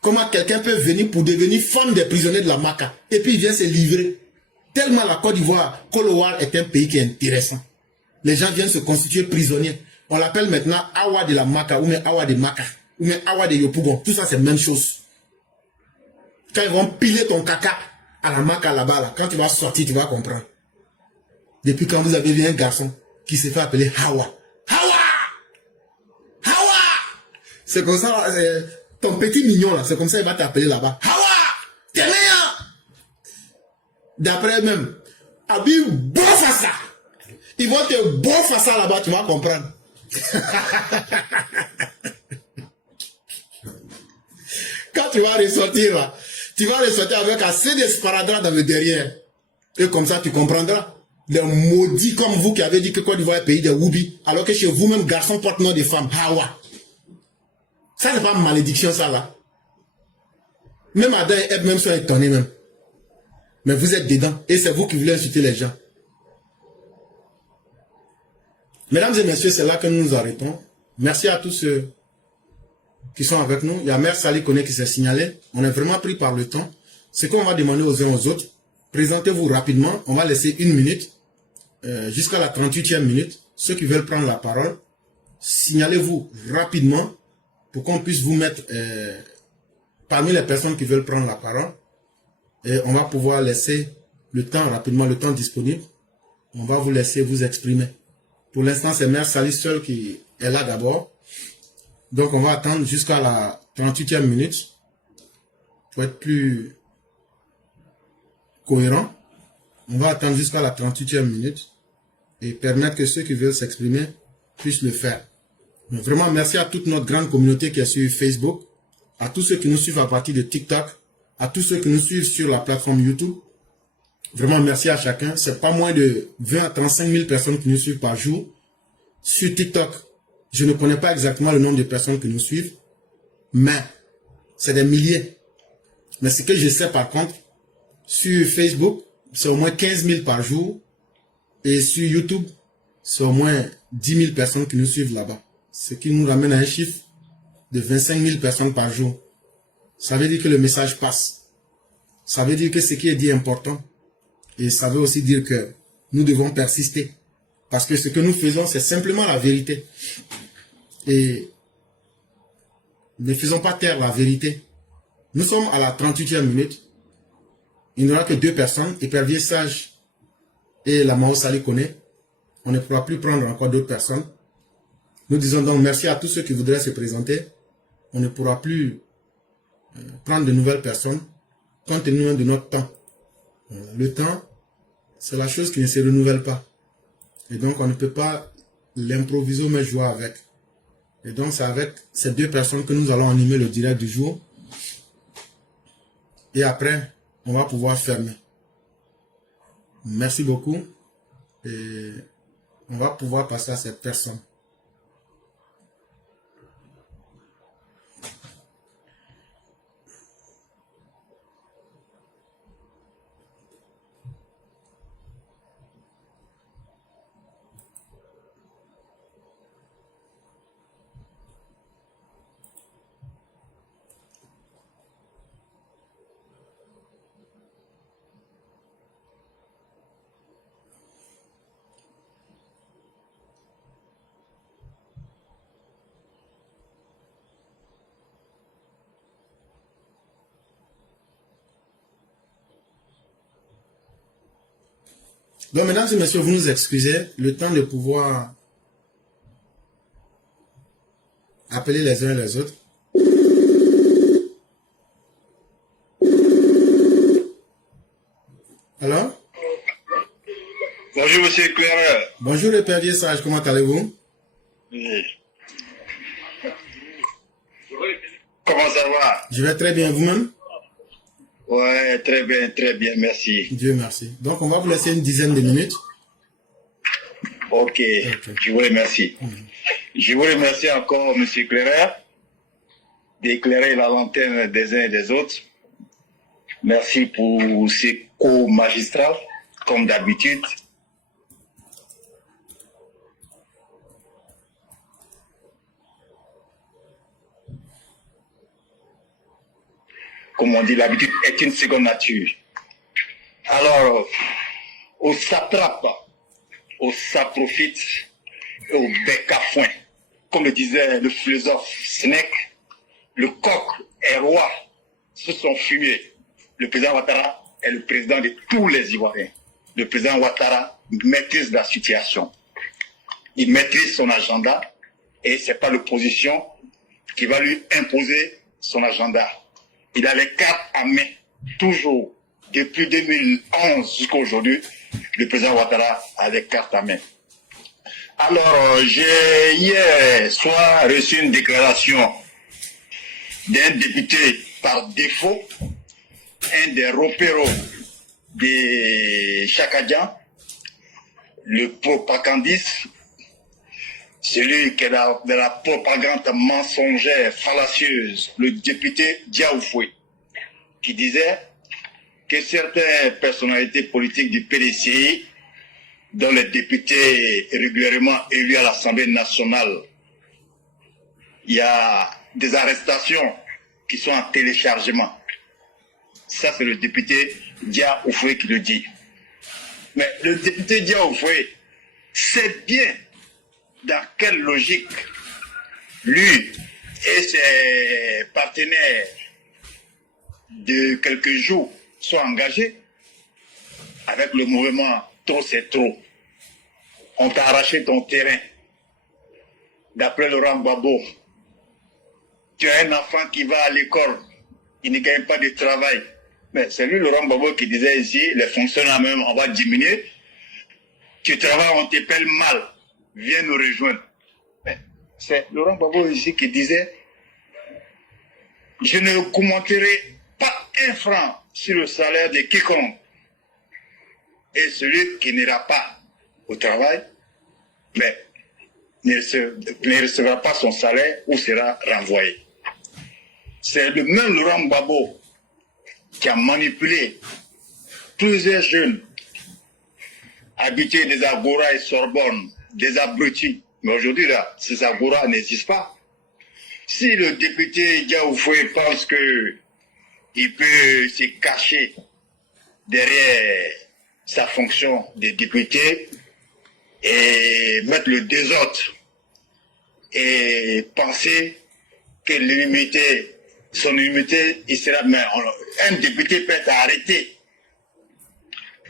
Comment quelqu'un peut venir pour devenir femme des prisonniers de la Maka. Et puis il vient se livrer. Tellement la Côte d'Ivoire, Côte-d'Ivoire est un pays qui est intéressant. Les gens viennent se constituer prisonniers. On l'appelle maintenant Awa de la Maka, ou bien Awa de Maka, ou bien Awa de Yopougon. Tout ça, c'est la même chose. Quand ils vont piler ton caca à la Maka là-bas, là, quand tu vas sortir, tu vas comprendre. Depuis quand vous avez vu un garçon qui se fait appeler Hawa. Hawa! Hawa! C'est comme ça, ton petit mignon là, c'est comme ça il va t'appeler là-bas. Hawa! T'es meilleur! D'après même, Abi bouffe à ça. Ils vont te bouffer à ça là-bas, tu vas comprendre. Quand tu vas ressortir là, tu vas ressortir avec assez d'esparadrap dans le derrière. Et comme ça, tu comprendras. Les maudits comme vous qui avez dit que Côte d'Ivoire est pays des Woubi, alors que chez vous-même, garçon porte-nom des femmes. Hawa. Ça, c'est pas une malédiction, ça là. Même Adam et Ève même sont étonnés même. Mais vous êtes dedans. Et c'est vous qui voulez insulter les gens. Mesdames et messieurs, c'est là que nous nous arrêtons. Merci à tous ceux qui sont avec nous. Il y a Mère Sali Kone qui s'est signalé. On est vraiment pris par le temps. Ce qu'on va demander aux uns aux autres, présentez-vous rapidement. On va laisser 1 minute jusqu'à la 38e minute. Ceux qui veulent prendre la parole, signalez-vous rapidement pour qu'on puisse vous mettre parmi les personnes qui veulent prendre la parole. Et on va pouvoir laisser le temps rapidement, le temps disponible. On va vous laisser vous exprimer. Pour l'instant, c'est Mère Sali seule qui est là d'abord. Donc, on va attendre jusqu'à la 38e minute pour être plus cohérent. On va attendre jusqu'à la 38e minute et permettre que ceux qui veulent s'exprimer puissent le faire. Mais vraiment, merci à toute notre grande communauté qui est sur Facebook, à tous ceux qui nous suivent à partir de TikTok, à tous ceux qui nous suivent sur la plateforme YouTube. Vraiment, merci à chacun. C'est pas moins de 20 à 35 000 personnes qui nous suivent par jour. Sur TikTok, je ne connais pas exactement le nombre de personnes qui nous suivent, mais c'est des milliers. Mais ce que je sais par contre, sur Facebook, c'est au moins 15 000 par jour. Et sur YouTube, c'est au moins 10 000 personnes qui nous suivent là-bas. Ce qui nous ramène à un chiffre de 25 000 personnes par jour. Ça veut dire que le message passe. Ça veut dire que ce qui est dit est important. Et ça veut aussi dire que nous devons persister. Parce que ce que nous faisons, c'est simplement la vérité. Et ne faisons pas taire la vérité. Nous sommes à la 38e minute. Il n'y aura que 2 personnes, Épervier Sage et la Mao Sali Kone. On ne pourra plus prendre encore d'autres personnes. Nous disons donc merci à tous ceux qui voudraient se présenter. On ne pourra plus prendre de nouvelles personnes compte tenu de notre temps. Le temps, c'est la chose qui ne se renouvelle pas. Et donc, on ne peut pas l'improviser mais jouer avec. Et donc, c'est avec ces 2 personnes que nous allons animer le direct du jour. Et après, on va pouvoir fermer. Merci beaucoup. Et on va pouvoir passer à cette personne. Donc, mesdames et messieurs, vous nous excusez, le temps de pouvoir appeler les uns et les autres. Alors? Bonjour, monsieur Claire. Bonjour, Épervier Sage, comment allez-vous? Oui. Comment ça va? Je vais très bien, vous-même? Ouais, très bien, merci. Dieu merci. Donc, on va vous laisser une dizaine de minutes. Ok, je vous remercie. Je vous remercie encore, monsieur Claire, d'éclairer la lanterne des uns et des autres. Merci pour ces cours magistraux, comme d'habitude. Comme on dit, l'habitude est une seconde nature. Alors, au satrape, au saprofite et au bec à foin, comme le disait le philosophe Sénèque, le coq est roi sur son fumier. Le président Ouattara est le président de tous les Ivoiriens. Le président Ouattara maîtrise la situation. Il maîtrise son agenda et ce n'est pas l'opposition qui va lui imposer son agenda. Il a les cartes à main, toujours. Depuis 2011 jusqu'à aujourd'hui, le président Ouattara a les cartes à main. Alors, j'ai hier soir reçu une déclaration d'un député par défaut, un des repéros de Chakadjan, le propagandiste, celui qui est de la propagande mensongère, fallacieuse, le député Diaoufoué, qui disait que certaines personnalités politiques du PDCI, dont les députés régulièrement élus à l'Assemblée nationale, il y a des arrestations qui sont en téléchargement. Ça, c'est le député Diaoufoué qui le dit. Mais le député Diaoufoué sait bien dans quelle logique lui et ses partenaires de quelques jours sont engagés avec le mouvement Trop c'est trop. On t'a arraché ton terrain. D'après Laurent Gbagbo, tu as un enfant qui va à l'école, il ne gagne pas de travail. Mais c'est lui, Laurent Gbagbo, qui disait ici, les fonctionnaires même, on va diminuer. Tu travailles, on te paie mal. Viens nous rejoindre. Mais c'est Laurent Gbagbo ici qui disait, je ne commenterai pas un franc sur le salaire de quiconque. Et celui qui n'ira pas au travail, mais ne recevra pas son salaire ou sera renvoyé. C'est le même Laurent Gbagbo qui a manipulé plusieurs jeunes habitués des Agora et Sorbonne, des abrutis. Mais aujourd'hui, là, ces Agora n'existent pas. Si le député Diaoufoué pense qu'il peut se cacher derrière sa fonction de député et mettre le désordre et penser que l'immunité, son immunité, il sera, mais un député peut être arrêté,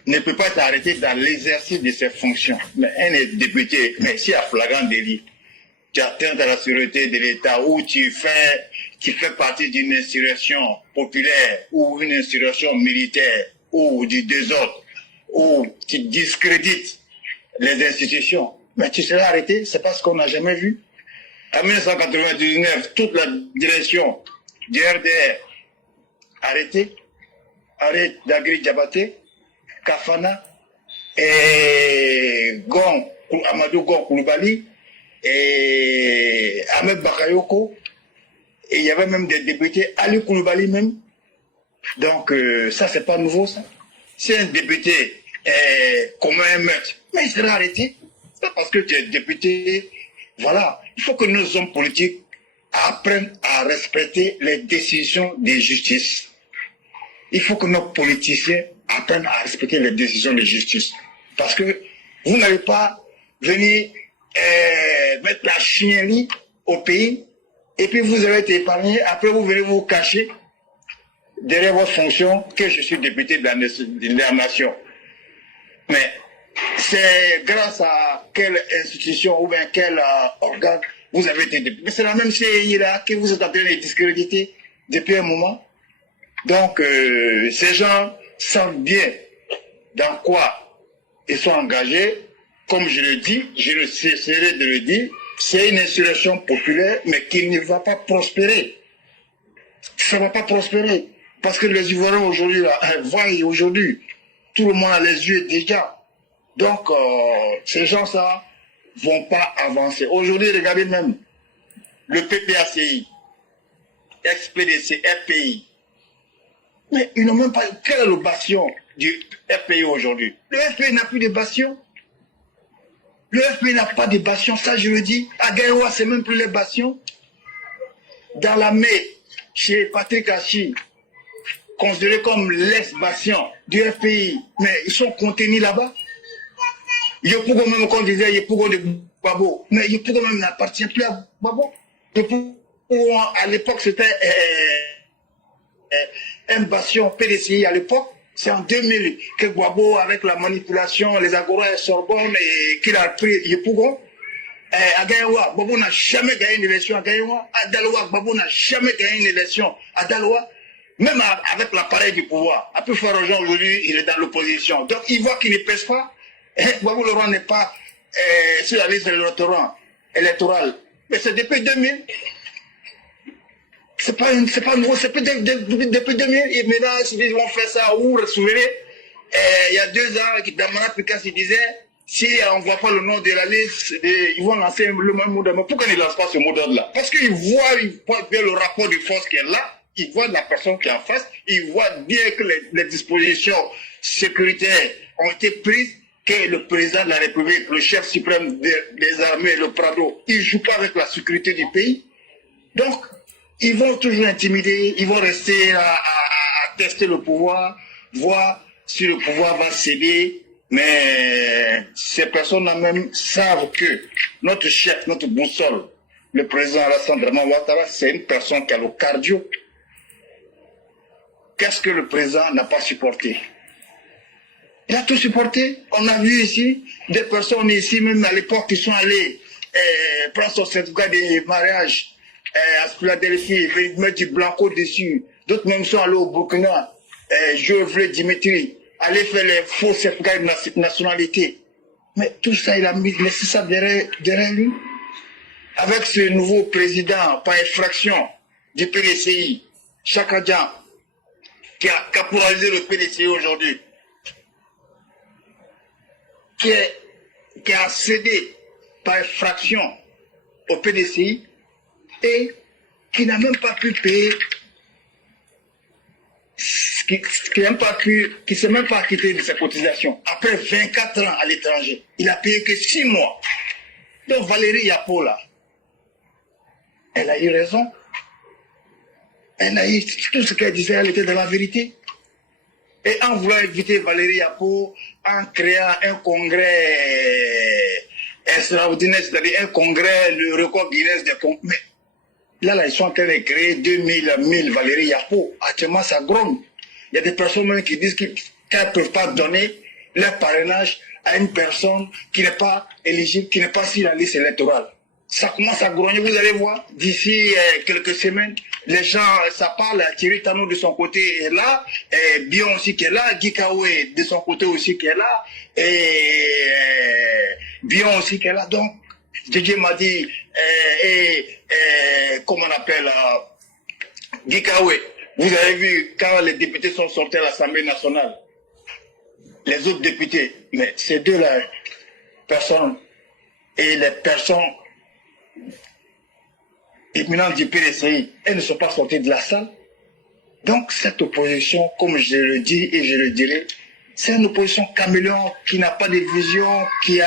ne peut pas être arrêté dans l'exercice de ses fonctions. Mais un député, mais si à flagrant délit, tu atteins à la sûreté de l'État ou tu fais partie d'une insurrection populaire ou une insurrection militaire ou du désordre ou tu discrédites les institutions, mais tu seras arrêté, c'est pas ce qu'on n'a jamais vu. En 1999, toute la direction du RDR arrêtée, arrête d'Agri Diabaté, Kafana et Amadou Gon Koulibaly et Ahmed Bakayoko, et il y avait même des députés, Ali Koulibaly même. Donc ça c'est pas nouveau ça. Si un député commet un meurtre, mais il sera arrêté. C'est pas parce que tu es député. Voilà, il faut que nos hommes politiques apprennent à respecter les décisions de justice. Il faut que nos politiciens apprennent à respecter les décisions de justice. Parce que vous n'allez pas venir mettre la chienlit au pays et puis vous allez être épargné. Après vous venez vous cacher derrière votre fonction que je suis député de la nation. Mais c'est grâce à quelle institution ou bien quel organe vous avez été député. Mais c'est la même CI là que vous êtes en train de discréditer depuis un moment. Donc ces gens savent bien dans quoi ils sont engagés. Comme je le dis, je ne cesserai de le dire, c'est une insurrection populaire, mais qui ne va pas prospérer. Ça ne va pas prospérer. Parce que les Ivoiriens aujourd'hui, voient aujourd'hui, tout le monde a les yeux déjà. Donc, ces gens-là vont pas avancer. Aujourd'hui, regardez même, le PPACI, XPDC, FPI, mais ils n'ont même pas... Quel est le bastion du FPI aujourd'hui? Le FPI n'a plus de bastion. Le FPI n'a pas de bastion, ça je le dis. À Gaïwa, c'est même plus les bastions. Dans la mer, chez Patrick Hachi, considéré comme l'ex-bastion du FPI, mais ils sont contenus là-bas. Yopougo même, qu'on disait Yopougo de Babo, mais Yopougo même n'appartient plus à Babo. Yopougo, à l'époque, c'était un bastion PDCI à l'époque. C'est en 2000 que Gbagbo, avec la manipulation, les Agora et Sorbonne, et qu'il a pris Yopougon. À Gaïwa, Gbagbo n'a jamais gagné une élection à Gaïwa. À Daloa, Gbagbo n'a jamais gagné une élection à Daloa. Même avec l'appareil du pouvoir. À plus fort aux gens aujourd'hui, il est dans l'opposition. Donc il voit qu'il ne pèse pas. Gbagbo Laurent n'est pas sur la liste électorale. Mais c'est depuis 2000. C'est pas nouveau, c'est depuis 2000, et maintenant, ils vont faire ça, ou vous vous souvenez, il y a 2 ans, Damana Picasso disait, si on ne voit pas le nom de la liste, ils vont lancer le même mot d'ordre. Pourquoi ils ne lancent pas ce mot d'ordre-là? Parce qu'ils voient bien le rapport de force qui est là, ils voient la personne qui est en face, ils voient bien que les dispositions sécuritaires ont été prises, que le président de la République, le chef suprême des armées, le Prado, il ne joue pas avec la sécurité du pays. Donc, ils vont toujours intimider, ils vont rester à tester le pouvoir, voir si le pouvoir va céder. Mais ces personnes-là même savent que notre chef, notre boussole, le président Alassane Draman Ouattara, c'est une personne qui a le cardio. Qu'est-ce que le président n'a pas supporté? Il a tout supporté. On a vu ici des personnes ici, même à l'époque, qui sont allées prendre son certificat de mariage à Philadelphie, veulent mettre du blanco dessus. D'autres même sont allés au Burkina, Joël Dimitri, aller faire les faux certificats de nationalité. Mais tout ça, il a laissé ça derrière lui. Avec ce nouveau président par effraction du PDCI, Chaka Dian, qui a caporalisé le PDCI aujourd'hui, qui a cédé par effraction au PDCI et qui n'a même pas pu payer, qui ne s'est même pas acquitté de ses cotisations. Après 24 ans à l'étranger, il a payé que 6 mois. Donc Valérie Yapo, là, elle a eu raison. Elle a eu tout ce qu'elle disait, elle était dans la vérité. Et en voulant éviter Valérie Yapo, en créant un congrès extraordinaire, c'est-à-dire un congrès, le record Guinness des congrès. Mais là, ils sont en train de créer 2000 Valérie Yapo. Actuellement, ça gronde. Il y a des personnes même qui disent qu'elles ne peuvent pas donner leur parrainage à une personne qui n'est pas éligible, qui n'est pas sur la liste électorale. Ça commence à grogner, vous allez voir, d'ici quelques semaines, les gens, ça parle, Thierry Tano de son côté est là, et Bion aussi qui est là, Guy Kaoué de son côté aussi qui est là, et Bion aussi qui est là. Donc, Didier m'a dit, comment on appelle, Guy Kaoué, vous avez vu quand les députés sont sortis à l'Assemblée nationale, les autres députés, mais ces deux-là, personnes, et les personnes éminentes du PDCI, elles ne sont pas sorties de la salle. Donc cette opposition, comme je le dis et je le dirai, c'est une opposition caméléon qui n'a pas de vision, qui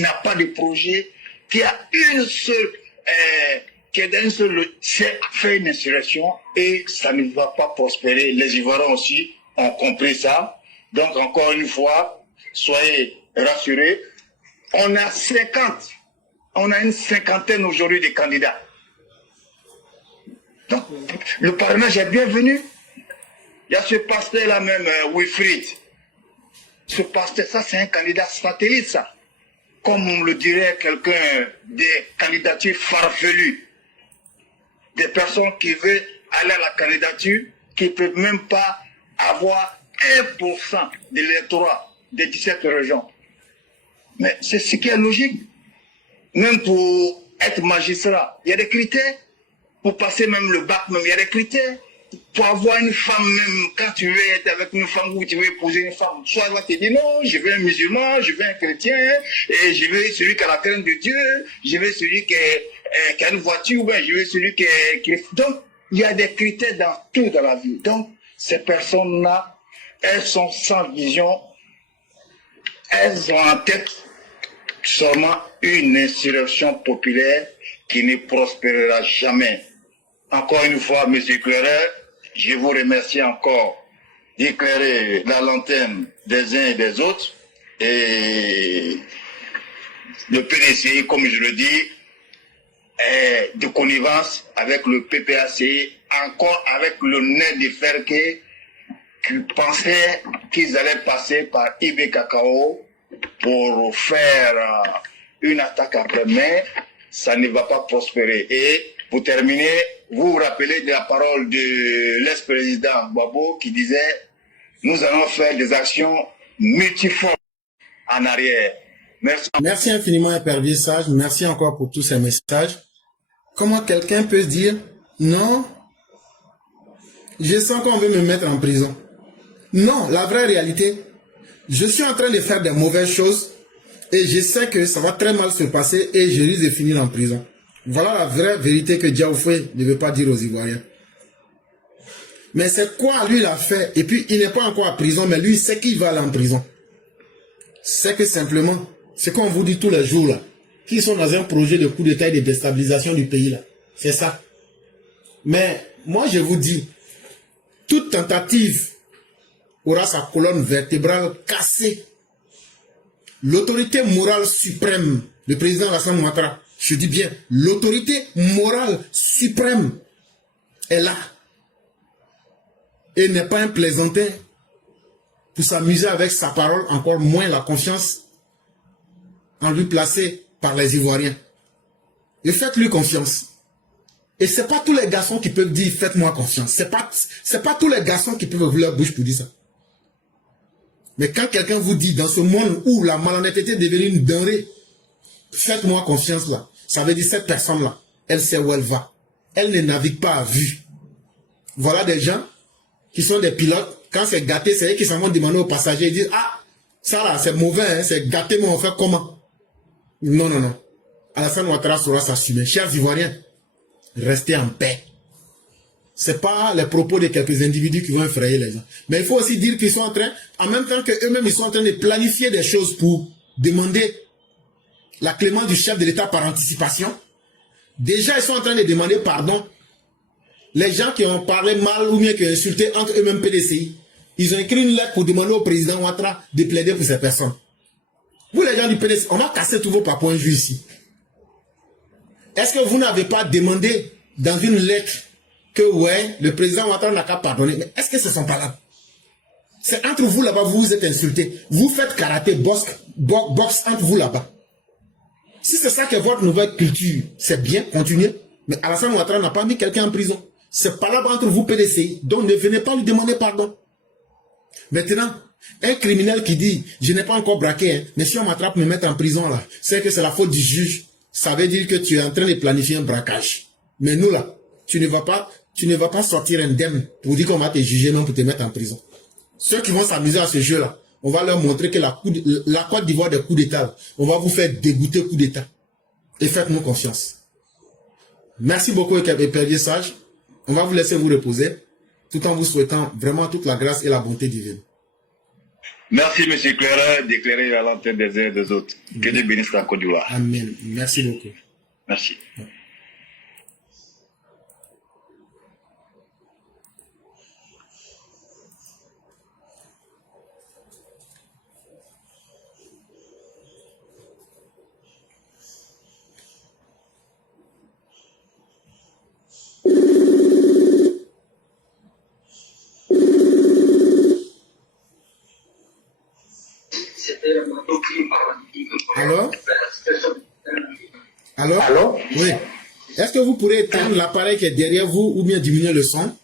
n'a pas de projet, qui a une seule, c'est faire une insurrection et ça ne va pas prospérer. Les Ivoiriens aussi ont compris ça. Donc encore une fois, soyez rassurés. On a une cinquantaine aujourd'hui de candidats. Donc, le parrainage est bienvenu. Il y a ce pasteur-là même, Wilfried. Ce pasteur, ça c'est un candidat satellite, ça. Comme on le dirait quelqu'un, des candidatures farfelues. Des personnes qui veulent aller à la candidature, qui ne peuvent même pas avoir 1% de l'électorat des 17 régions. Mais c'est ce qui est logique. Même pour être magistrat, il y a des critères. Pour passer même le bac, même, il y a des critères. Pour avoir une femme, même quand tu veux être avec une femme ou tu veux épouser une femme, soit elle va te dire non, je veux un musulman, je veux un chrétien, et je veux celui qui a la crainte de Dieu, je veux celui qui a une voiture, ou bien je veux celui qui est... Donc, il y a des critères dans tout dans la vie. Donc, ces personnes-là, elles sont sans vision, elles ont en tête seulement une insurrection populaire qui ne prospérera jamais. Encore une fois, M. éclaireur, je vous remercie encore d'éclairer la lanterne des uns et des autres. Et le PDCI, comme je le dis, est de connivence avec le PPAC, encore avec le nez de fer qui pensaient qu'ils allaient passer par IB Cacao pour faire une attaque après-main. Ça ne va pas prospérer. Et pour terminer, vous vous rappelez de la parole de l'ex-président Gbagbo qui disait « Nous allons faire des actions multiformes en arrière ». Merci. Merci infiniment, Père Sage. Merci encore pour tous ces messages. Comment quelqu'un peut se dire « Non, je sens qu'on veut me mettre en prison ». Non, la vraie réalité, je suis en train de faire des mauvaises choses et je sais que ça va très mal se passer et je risque de finir en prison. Voilà la vraie vérité que Diaoufé ne veut pas dire aux Ivoiriens. Mais c'est quoi lui l'a fait? Et puis il n'est pas encore en prison, mais lui il sait qu'il va aller en prison. C'est que simplement, c'est qu'on vous dit tous les jours là, qu'ils sont dans un projet de coup d'État et de déstabilisation du pays là. C'est ça. Mais moi je vous dis, toute tentative aura sa colonne vertébrale cassée. L'autorité morale suprême, le président Alassane Ouattara, je dis bien, l'autorité morale suprême est là. Et n'est pas un plaisantin pour s'amuser avec sa parole, encore moins la confiance en lui placée par les Ivoiriens. Et faites-lui confiance. Et c'est pas tous les garçons qui peuvent dire faites-moi confiance. C'est pas tous les garçons qui peuvent ouvrir leur bouche pour dire ça. Mais quand quelqu'un vous dit dans ce monde où la malhonnêteté est devenue une denrée, faites-moi confiance là. Ça veut dire cette personne là, elle sait où elle va. Elle ne navigue pas à vue. Voilà des gens qui sont des pilotes. Quand c'est gâté, c'est eux qui s'en vont demander aux passagers. Ils disent ah, ça là c'est mauvais, hein, c'est gâté, mais on fait comment? Non, non, non. Alassane Ouattara saura s'assumer. Chers Ivoiriens, restez en paix. C'est pas les propos de quelques individus qui vont effrayer les gens. Mais il faut aussi dire qu'ils sont en train, en même temps qu'eux-mêmes, ils sont en train de planifier des choses pour demander la clémence du chef de l'État par anticipation. Déjà, ils sont en train de demander pardon. Les gens qui ont parlé mal ou bien qui ont insulté entre eux-mêmes PDCI, ils ont écrit une lettre pour demander au président Ouattara de plaider pour ces personnes. Vous les gens du PDCI, on va casser tous vos papouins ici. Est-ce que vous n'avez pas demandé dans une lettre que ouais, le président Ouattara n'a qu'à pardonner? Mais est-ce que ce sont pas là? C'est entre vous là-bas, vous vous êtes insultés. Vous faites karaté, boxe entre vous là-bas. Si c'est ça que votre nouvelle culture, c'est bien, continuez. Mais Alassane Ouattara n'a pas mis quelqu'un en prison. C'est pas là-bas entre vous PDCI. Donc ne venez pas lui demander pardon. Maintenant, un criminel qui dit, je n'ai pas encore braqué, hein, mais si on m'attrape, me mettre en prison là, c'est que c'est la faute du juge. Ça veut dire que tu es en train de planifier un braquage. Mais nous là, tu ne vas pas sortir indemne pour dire qu'on va te juger, non pour te mettre en prison. Ceux qui vont s'amuser à ce jeu-là, on va leur montrer que la Côte d'Ivoire des coups d'État, on va vous faire dégoûter coup d'État. Et faites-nous confiance. Merci beaucoup, Père Sage. On va vous laisser vous reposer, tout en vous souhaitant vraiment toute la grâce et la bonté divine. Merci, M. Clara, d'éclairer à l'antenne des uns et des autres. Que Dieu bénisse la Côte d'Ivoire. Amen. Merci beaucoup. Merci. Alors? Alors? Allô? Oui. Est-ce que vous pourrez éteindre l'appareil qui est derrière vous ou bien diminuer le son?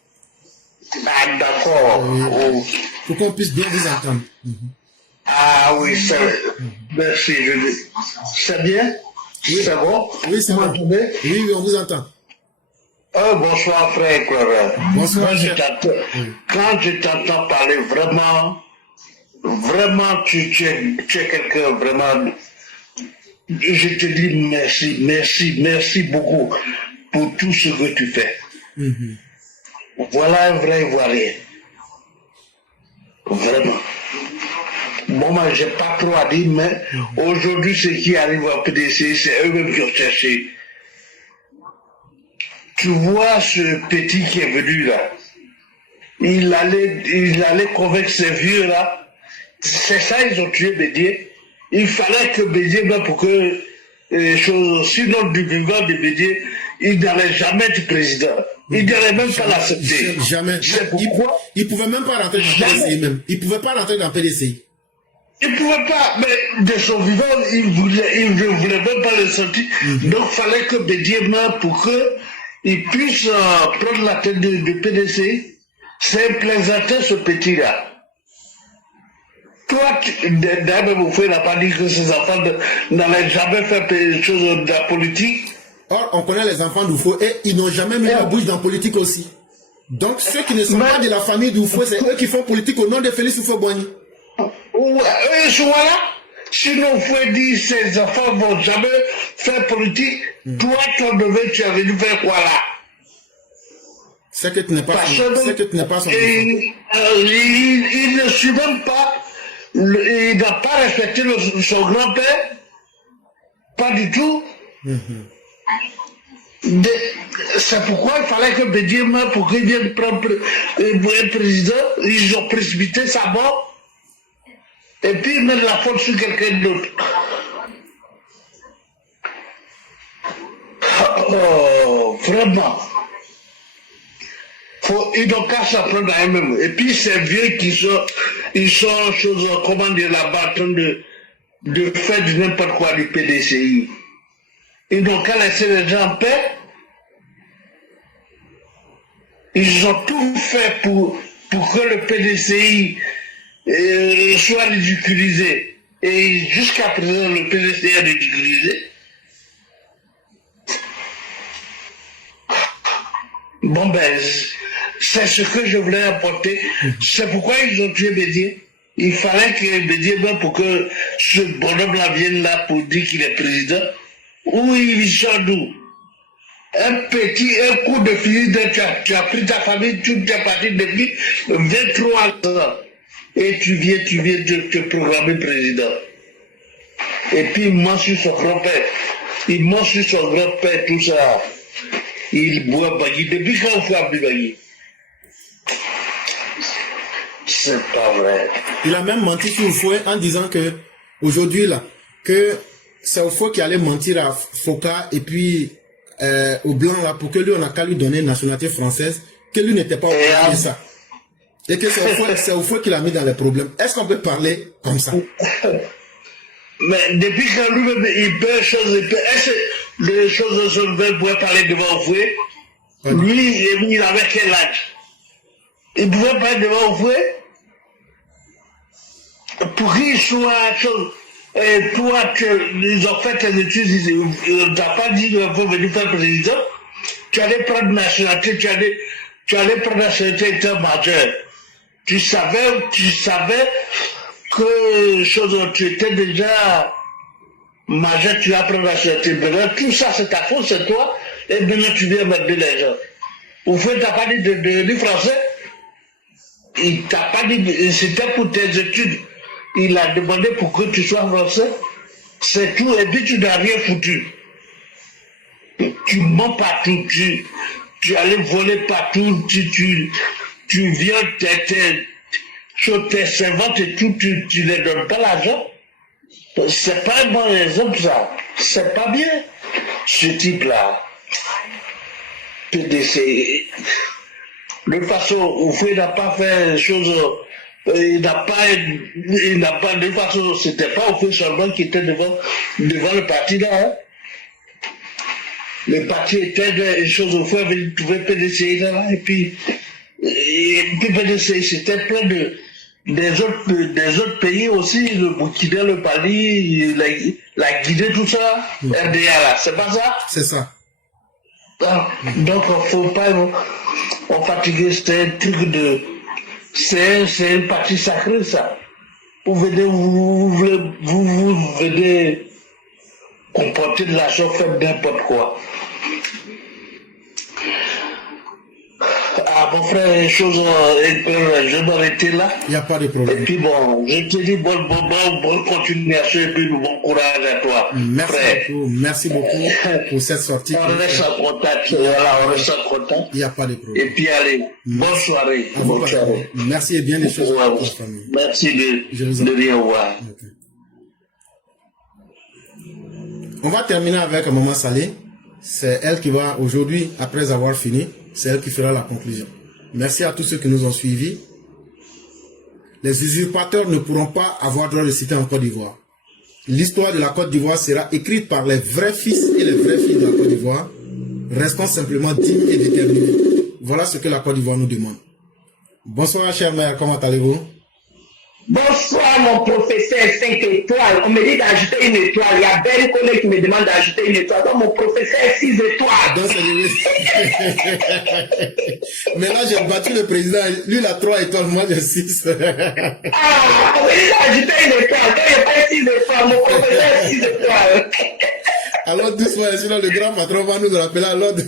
Ah, d'accord. Oh. Pour qu'on puisse bien vous entendre. Ah oui, merci. C'est bien? Oui. C'est bon? Oui, c'est Vous bon. m'entendez? Oui, oui, on vous entend. Bonsoir, frère Clara. Bonsoir, Quand je t'entends parler, vraiment, tu es quelqu'un, vraiment. Je te dis merci beaucoup pour tout ce que tu fais. Voilà un vrai Ivoirien. Vraiment. Bon, moi, j'ai pas trop à dire, mais aujourd'hui, ce qui arrive à PDC, c'est eux-mêmes qui ont cherché. Tu vois ce petit qui est venu là, il allait convaincre ces vieux là. C'est ça, ils ont tué Bédier. Il fallait que Bédier, pour que les choses, sinon du vivant de Bédier, il n'allait jamais être président. Il n'allait même pas l'accepter. Jamais. C'est pourquoi Il ne pouvait même pas rentrer dans PDCI même. Il ne pouvait pas rentrer dans PDCI. il ne pouvait pas, mais de son vivant, il ne voulait même pas le sentir. Donc il fallait que Bédier meure pour qu'il puisse prendre la tête de PDCI. C'est un plaisantin ce petit-là. Toi, d'ailleurs, mon frère n'a pas dit que ses enfants n'allaient jamais faire des choses de la politique. Or, on connaît les enfants d'Oufo et ils n'ont jamais mis la bouche dans la politique aussi. Donc, ceux qui ne sont pas de la famille d'Oufo, c'est eux qui font politique au nom de Félix Houphouët-Boigny. Eux sont là. Sinon, il faut dire que ces enfants ne vont jamais faire politique. Toi, ton devoir, tu as venu faire quoi là? C'est que tu n'es pas son enfant. Il ne suit même pas. Il n'a pas respecté son grand-père. Pas du tout. C'est pourquoi il fallait que Bédier meure pour qu'il vienne prendre un président. Ils ont précipité sa mort. Et puis ils mettent la faute sur quelqu'un d'autre. Oh, vraiment. Ils n'ont qu'à s'apprendre à eux-mêmes. Et puis ces vieux qui sont, ils sont, comment dire, là-bas, en train de faire du n'importe quoi du PDCI. Ils n'ont qu'à laisser les gens en paix. Ils ont tout fait pour que le PDCI soit ridiculisé. Et jusqu'à présent, le PDCI est ridiculisé. Bon ben, c'est ce que je voulais apporter. C'est pourquoi ils ont tué Bédié. Il fallait que Bédié, pour que ce bonhomme-là vienne là pour dire qu'il est président. Où il sort d'où? Un coup de fusil, tu as pris ta famille, tu es parti depuis 23 ans. Et tu viens te programmer président. Et puis il ment sur son grand-père. Il ment sur son grand-père, tout ça. Il boit Bagui. Depuis quand on fait appeler Bagui? C'est pas vrai. Il a même menti sur Oufoué en disant que, aujourd'hui là, que c'est Oufoué qui allait mentir à Foka et puis au blanc là, pour que lui, on a qu'à lui donner une nationalité française, que lui n'était pas au courant de ça. Et que c'est Oufoué qui l'a mis dans les problèmes. Est-ce qu'on peut parler comme ça? Mais depuis quand lui-même, il peut est-ce que les choses de son père pouvaient parler devant Oufoué? Lui, il avait quel âge? Il pouvait parler devant Oufoué? Pour qu'il soit chose. Et toi, ils ont fait tes études, ils n'ont pas dit qu'il faut venir faire président. Tu allais prendre nationalité, tu allais prendre nationalité étant majeur. Tu savais que tu étais déjà majeur, tu vas prendre nationalité. Maintenant, tout ça, c'est ta faute, c'est toi. Et maintenant, tu viens mettre les gens. Au fait, tu n'as pas dit de français. Il t'a pas dit, c'était pour tes études. Il a demandé pour que tu sois français. C'est tout. Et puis tu n'as rien foutu. Tu mens partout. Tu allais voler partout. Tu viens, tes servantes et tout, tu ne les donnes pas l'argent. C'est pas un bon exemple, ça. C'est pas bien. Ce type-là. PDC. De toute façon, Oufoué n'a pas fait des choses. Il n'a pas, de toute façon, c'était pas Oufoué seulement qui était devant le parti là. Hein. Le parti était des choses Oufoué avait trouvé PDCI là, et puis PDCI, c'était plein des autres pays aussi, le Burkina, le Mali, la Guinée, tout ça, RDA là, c'est pas ça? C'est ça. Ah, donc, faut pas, on fatiguer, c'était un truc de. C'est une partie sacrée, ça. Vous venez comporter de l'argent, faire n'importe quoi. Ah, mon frère, les choses, je dois arrêter là. Il n'y a pas de problème. Et puis bon, je te dis bonne continuation et puis bon courage à toi. Merci beaucoup pour cette sortie. On reste en contact, voilà, on reste en contact. Il n'y a pas de problème. Et puis allez, bonne soirée. Bonne soirée. Merci et bien des choses pour votre famille. Merci de rien voir. Okay. On va terminer avec Maman Salé. C'est elle qui va aujourd'hui, après avoir fini, c'est elle qui fera la conclusion. Merci à tous ceux qui nous ont suivis. Les usurpateurs ne pourront pas avoir droit de citer en Côte d'Ivoire. L'histoire de la Côte d'Ivoire sera écrite par les vrais fils et les vraies filles de la Côte d'Ivoire. Restons simplement dignes et déterminés. Voilà ce que la Côte d'Ivoire nous demande. Bonsoir, chère mère, comment allez-vous? Bonsoir, mon professeur 5 étoiles. On me dit d'ajouter une étoile. Il y a Ben Koné qui me demande d'ajouter une étoile. Donc, mon professeur 6 étoiles. Donc, mais là, j'ai battu le président. Lui, il a 3 étoiles, moi, j'ai 6. On me dit d'ajouter une étoile. Quand il n'y a pas 6 étoiles, mon professeur 6 étoiles. Alors, doucement, sinon le grand patron va nous rappeler à l'ordre.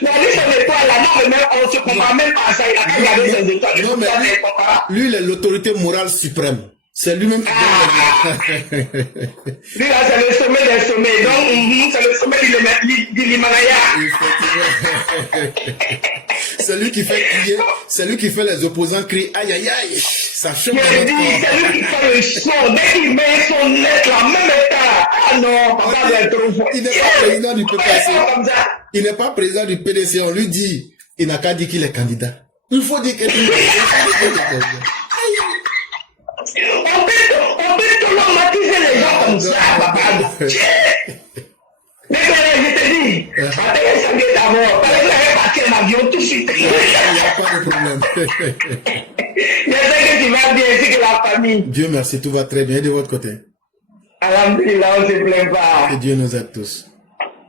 Non, lui, son étoile là, non, mais on ne se compare même pas à ça. Il a qu'à garder ses étoiles. Non, mais lui, il est l'autorité morale suprême. C'est lui-même qui donne. Lui, là, c'est le sommet des sommets. Donc, c'est le sommet de l'Himalaya. C'est lui qui fait crier, c'est lui qui fait les opposants crier aïe aïe aïe. Ça choque. C'est lui qui fait le son. Dès qu'il met son net là, même état. Ah non, papa doit être trop fort. Il n'est pas président du PPC. Il n'est pas président du PDC. On lui dit, il n'a qu'à dire qu'il est candidat. Il faut dire qu'il est candidat. On peut traumatiser les gens comme ça, papa. Mais je te dis, Attendez, ça vient d'abord. Parce que vous allez partir en avion tout de suite. Il n'y a pas de problème. J'espère que tu vas bien ainsi que la famille. Dieu merci, tout va très bien. Et de votre côté? Alhamdulillah, on ne se plaint pas. Que Dieu nous aide tous.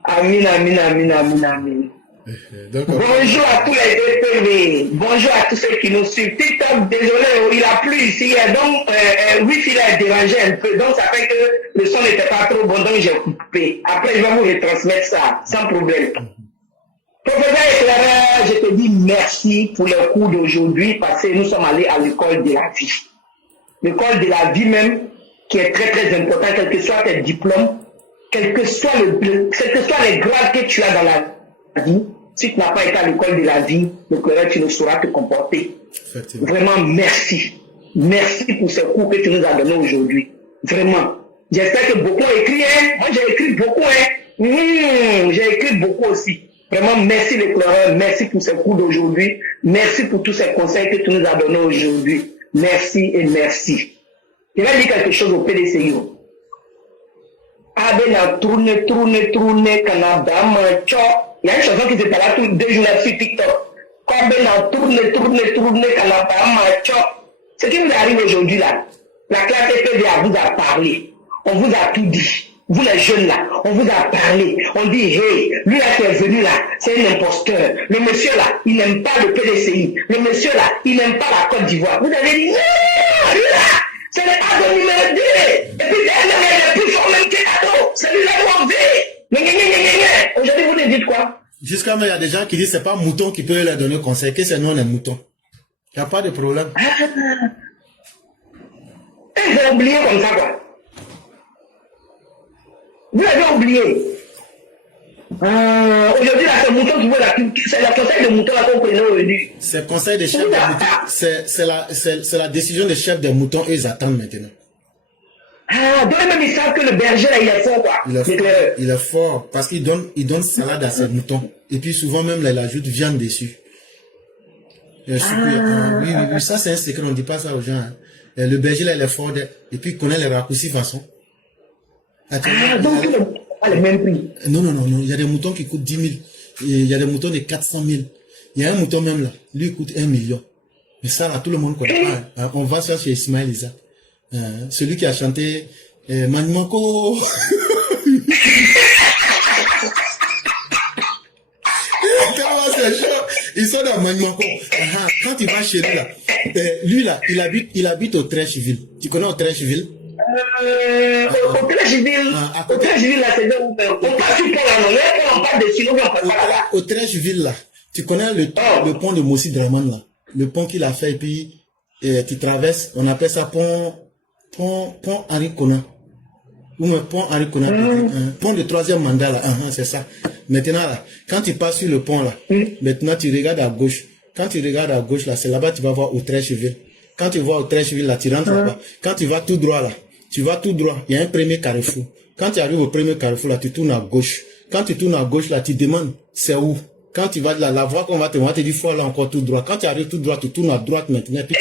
Amin, amin, amin, amin, amin. Donc, Bonjour à tous les DPV. Bonjour à tous ceux qui nous suivent. TikTok, désolé, il a plu ici. Donc, Wi-Fi l'a dérangé un peu. Donc, ça fait que le son n'était pas trop bon. Donc, j'ai coupé. Après, je vais vous retransmettre ça, sans problème. Professeur Éclaireur, je te dis merci pour le cours d'aujourd'hui parce que nous sommes allés à l'école de la vie. L'école de la vie même, qui est très très important, quel que soit tes diplômes, quel que soit les grades que tu as dans la vie, si tu n'as pas été à l'école de la vie, tu ne sauras te comporter. Vraiment, merci. Merci pour ce cours que tu nous as donné aujourd'hui. Vraiment. J'espère que beaucoup ont écrit, hein. Moi, j'ai écrit beaucoup, hein. J'ai écrit beaucoup aussi. Vraiment, merci l'éclaireur. Merci pour ce cours d'aujourd'hui. Merci pour tous ces conseils que tu nous as donnés aujourd'hui. Merci et merci. Je vais dire quelque chose au PDCI. Tourner, Canada, il y a une chanson qui s'est là tous 2 jours sur TikTok. Tourner, Canada, ce qui nous arrive aujourd'hui là, la classe FPVA vous a parlé. On vous a tout dit. Vous les jeunes là, on vous a parlé. On dit, hey, lui là qui est venu là, c'est un imposteur. Le monsieur là, il n'aime pas le PDCI. Le monsieur là, il n'aime pas la Côte d'Ivoire. Vous avez dit, non, lui là, ce n'est pas le numéro 2. Et puis, il est plus fort même que Nato. Celui-là, on veut. Aujourd'hui, vous nous dites quoi? Jusqu'à maintenant, il y a des gens qui disent que ce n'est pas Mouton qui peut leur donner conseil, que c'est nous les moutons. Il n'y a pas de problème. Ils ont oublié comme ça, quoi. Vous l'avez oublié. Aujourd'hui, là, c'est Mouton qui veut c'est le conseil de Mouton là qu'on connaît aujourd'hui. C'est le conseil des chefs des moutons. C'est la décision des chefs des moutons et ils attendent maintenant. Donc même ils savent que le berger là, il est fort, quoi. Il est fort parce qu'il donne salade à ses moutons. Et puis souvent même, là, il ajoute viande dessus. Oui, ça c'est un secret, on ne dit pas ça aux gens. Hein. Le berger là, il est fort et puis il connaît les raccourcis façon. Donc il n'a pas le même prix. Non, il y a des moutons qui coûtent 10 000. Il y a des moutons de 400 000. Il y a un mouton même là, lui il coûte 1 million. Mais ça là, tout le monde connaît pas. Hein. On va ça chez Ismaël Isaac. Celui qui a chanté Manimako. Ils sont dans Manimako. Quand tu vas chez lui là, il habite au Trècheville. Tu connais au Trècheville? Au Trècheville. Au Trècheville là, c'est là où on passe sur pont là, on parle de sinon on passe pas là. Au Trècheville là, tu connais le pont de Mossi Draman là, le pont qu'il a fait et puis tu traverses, on appelle ça pont Henri Conan. Ou un pont Henri Conan, pont de 3e mandat là, c'est ça. Maintenant là, quand tu passes sur le pont là, maintenant tu regardes à gauche. Quand tu regardes à gauche là, c'est là-bas tu vas voir au Trècheville. Quand tu vois au Trècheville là, tu rentres là-bas. Quand tu vas tout droit là, il y a un premier carrefour. Quand tu arrives au premier carrefour là, tu tournes à gauche. Quand tu tournes à gauche là, tu demandes c'est où. Quand tu vas là, la voie qu'on va te dire, faut aller encore tout droit. Quand tu arrives tout droit, tu tournes à droite maintenant. Puis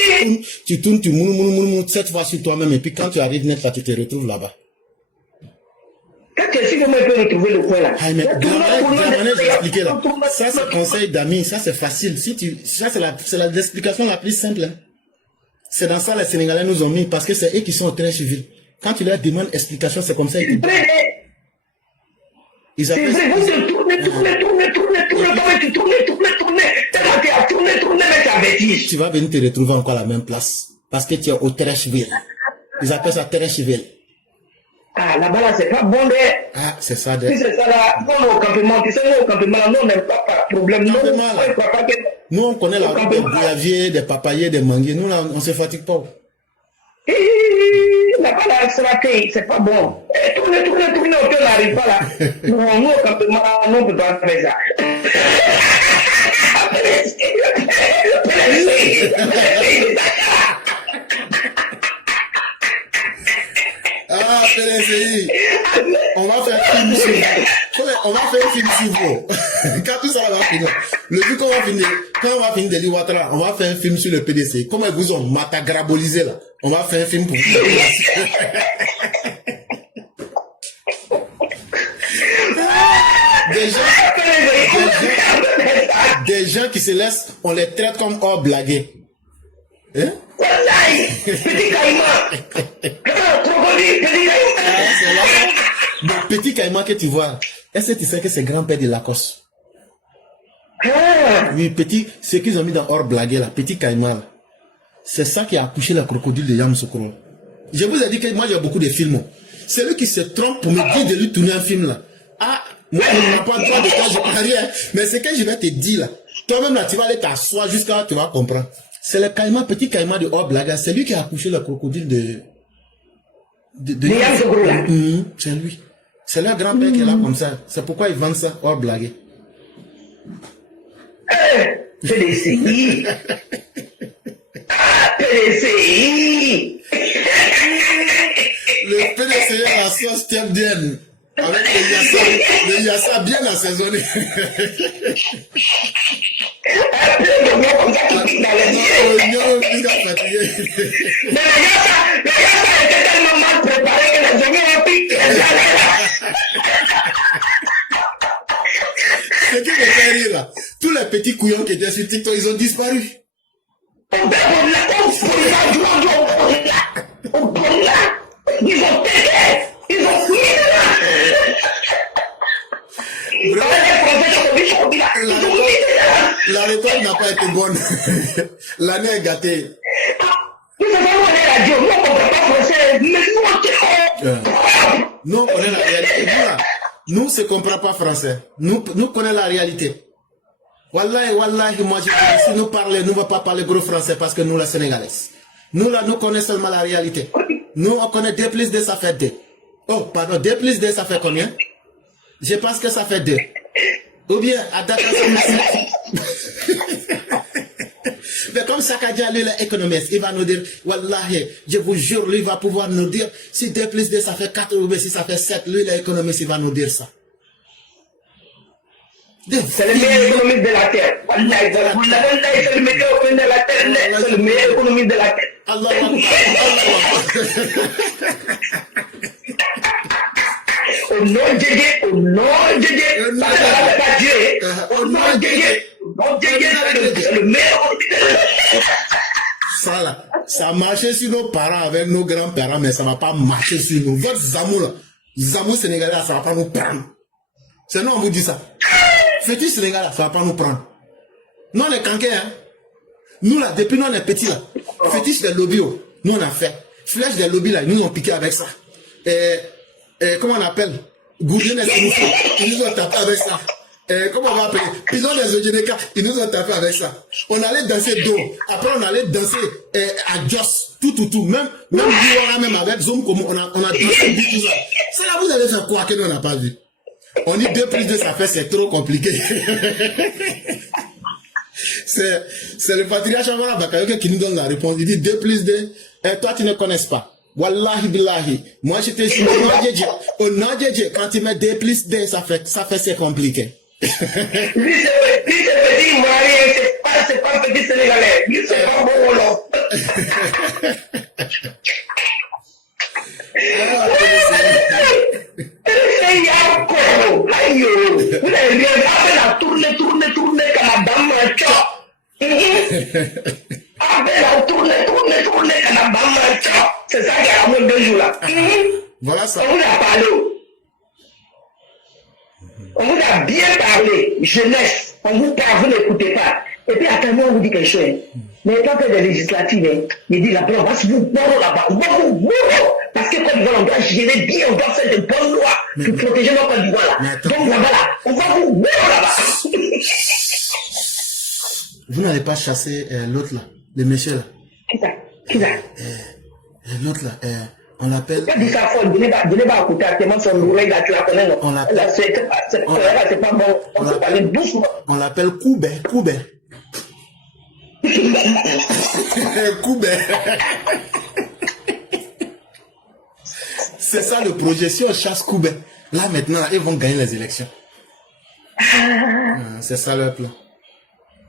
tu tournes, tu mounes cette fois sur toi-même. Et puis quand tu arrives net là, tu te retrouves là-bas. Quand tu es sûr que moi, je peux retrouver le coin là. J'expliquais là. Ça, c'est conseil d'amis. Ça, c'est facile. Ça, c'est l'explication la plus simple. Hein. C'est dans ça les Sénégalais nous ont mis parce que c'est eux qui sont au Trècheville. Quand tu leur demandes explication, c'est comme ça. Ils appellent ça. Vous te tournez, mais tu as vertige. Tu vas venir te retrouver encore à la même place. Parce que tu es au Trècheville. Ils appellent ça Trècheville. Là-bas, là, c'est pas bon, c'est ça. Si c'est ça, là, nous, au campement, tu sais, nous, au campement, nous, on n'aime pas de problème. Nous, on connaît la route des goyaviers, des papayers, des manguiers. Nous, là, on ne se fatigue pas. Là-bas, là, c'est pas bon. Tournez, on n'arrive pas là. Nous, au campement, nous, on ne peut pas faire ça. PDCI, on va faire un film sur vous. On va faire un film sur vous. Quand tout ça va finir, le jour qu'on va finir, quand on va finir de l'Iwatara, on va faire un film sur le PDCI. Comment ils vous ont matagrabolisé là? On va faire un film pour vous. les gens qui se laissent, on les traite comme hors blagués. Hein? Wallahi, petit caïman. Crocodile, petit caïman. C'est là. Le petit caïman que tu vois, est-ce que tu sais que c'est grand-père de Lacoste? Oui, petit, ce qu'ils ont mis dans hors blagué là, petit caïman là. C'est ça qui a accouché le crocodile de Yamoussoukro. Je vous ai dit que moi j'ai beaucoup de films. Celui qui se trompe pour me dire de lui tourner un film là. Ah, moi je n'ai pas le droit de faire, je ne rien. Mais ce que je vais te dire là, toi-même là, tu vas aller t'asseoir jusqu'à là, tu vas comprendre. C'est le caïman, petit caïman de hors blague, c'est lui qui a accouché le crocodile de Yamoussoukro là. C'est lui. C'est leur grand-père qui est là comme ça. C'est pourquoi ils vendent ça hors blague. PDCI. PDCI. Le PDCI à la sauce tchadienne. Avec le yassa bien assaisonné. Un peu de mots comme ça qui pique dans les yeux. Mais le yassa était tellement mal préparé que les oignons ont piqué. Ce qui me fait rire là, tous les petits couillons qui étaient sur TikTok, ils ont disparu. Ils ont pété. Ils ont fouillé La réponse n'a pas été bonne. L'année est gâtée. Nous avons la radio, nous on ne comprend pas français, mais nous on connaît la réalité. Nous ne comprenons pas français. Nous connaissons la réalité. Wallahi, moi je dis, si nous parlons, nous ne va pas parler gros français parce que nous, les Sénégalais. Nous là, nous connaissons seulement la réalité. Nous, on connaît 2 plus 2, ça fait 2. Oh, pardon, 2 plus 2, ça fait combien? Je pense que ça fait 2. Ou bien, à Dakar, ça fait 7. Mais comme Sakadia, lui, l'économiste, il va nous dire, Wallahi, je vous jure, lui, il va pouvoir nous dire, si 2 plus 2, ça fait 4, ou bien si ça fait 7, lui, l'économiste, il va nous dire ça. C'est le meilleur économiste de la terre. Vous l'avez dit, c'est le meilleur économiste de la terre. C'est le meilleur économiste de la terre. Allah. Au nom de Dieu, au nom de Dieu, pas Dieu, au nom de Dieu, c'est le meilleur économiste. Ça là, ça a marché sur nos parents avec nos grands-parents, mais ça ne va pas marcher sur nous. Votre Zamou là, Zamou sénégalais là, ça ne va pas nous prendre. C'est nous on vous dit ça. Fétiche sénégalais là, ça ne va pas nous prendre. Nous on est canqués, hein. Nous là, depuis nous on est petits là, fétiche des lobbies, nous on a fait. Flèche des lobbies là, ils nous ont piqué avec ça. Comment on appelle? Gourmet des Sénoufos, ils nous ont tapé avec ça. Comment on va appeler? Pison des Ojineka, ils nous ont tapé avec ça. On allait danser dos. Après, on allait danser à Joss. Tout. Même Biora, même avec Zoom, comme on a dansé tout ça. Ça là, vous allez faire quoi que nous on n'a pas vu? On dit 2 plus 2, ça fait, c'est trop compliqué. C'est le patriarche Amara Bakayoke qui nous donne la réponse. Il dit 2 plus 2, et toi tu ne connais pas. Wallahi billahi. Moi je te dis, au nom de Dieu, quand tu mets 2 plus 2, ça fait c'est compliqué. Lui c'est petit Ivoirien, c'est pas petit Sénégalais. Lui c'est pas bon Wolof. C'est Yako. Aïe, vous avez bien fait la tourner comme Madame Chop. Avec la tourner comme Madame Chop. C'est ça qui a amené 2 jours là. Voilà ça. On vous a parlé. On vous a bien parlé, jeunesse. On vous parle, vous n'écoutez pas. Et puis attendez, on vous dit quelque chose. Mais quand on fait des législatives, il dit là-bas, on va se vous bourrer là-bas. On va vous bourrer. Parce que comme on doit gérer bien, on doit faire de bonnes lois pour protéger notre Côte d'Ivoire là. Donc là-bas là, on va vous bourrer là-bas. Vous n'allez pas chasser l'autre là, le monsieur là. Qui ça? L'autre là, on l'appelle. Pas dit ça fort, je n'ai pas écouté actuellement son oreille là, tu la connais non? On l'appelle. C'est pas bon, on peut parler doucement. On l'appelle Koubé. Koubé. C'est ça le projet. Si on chasse Koubé, là maintenant, ils vont gagner les élections. C'est ça le plan.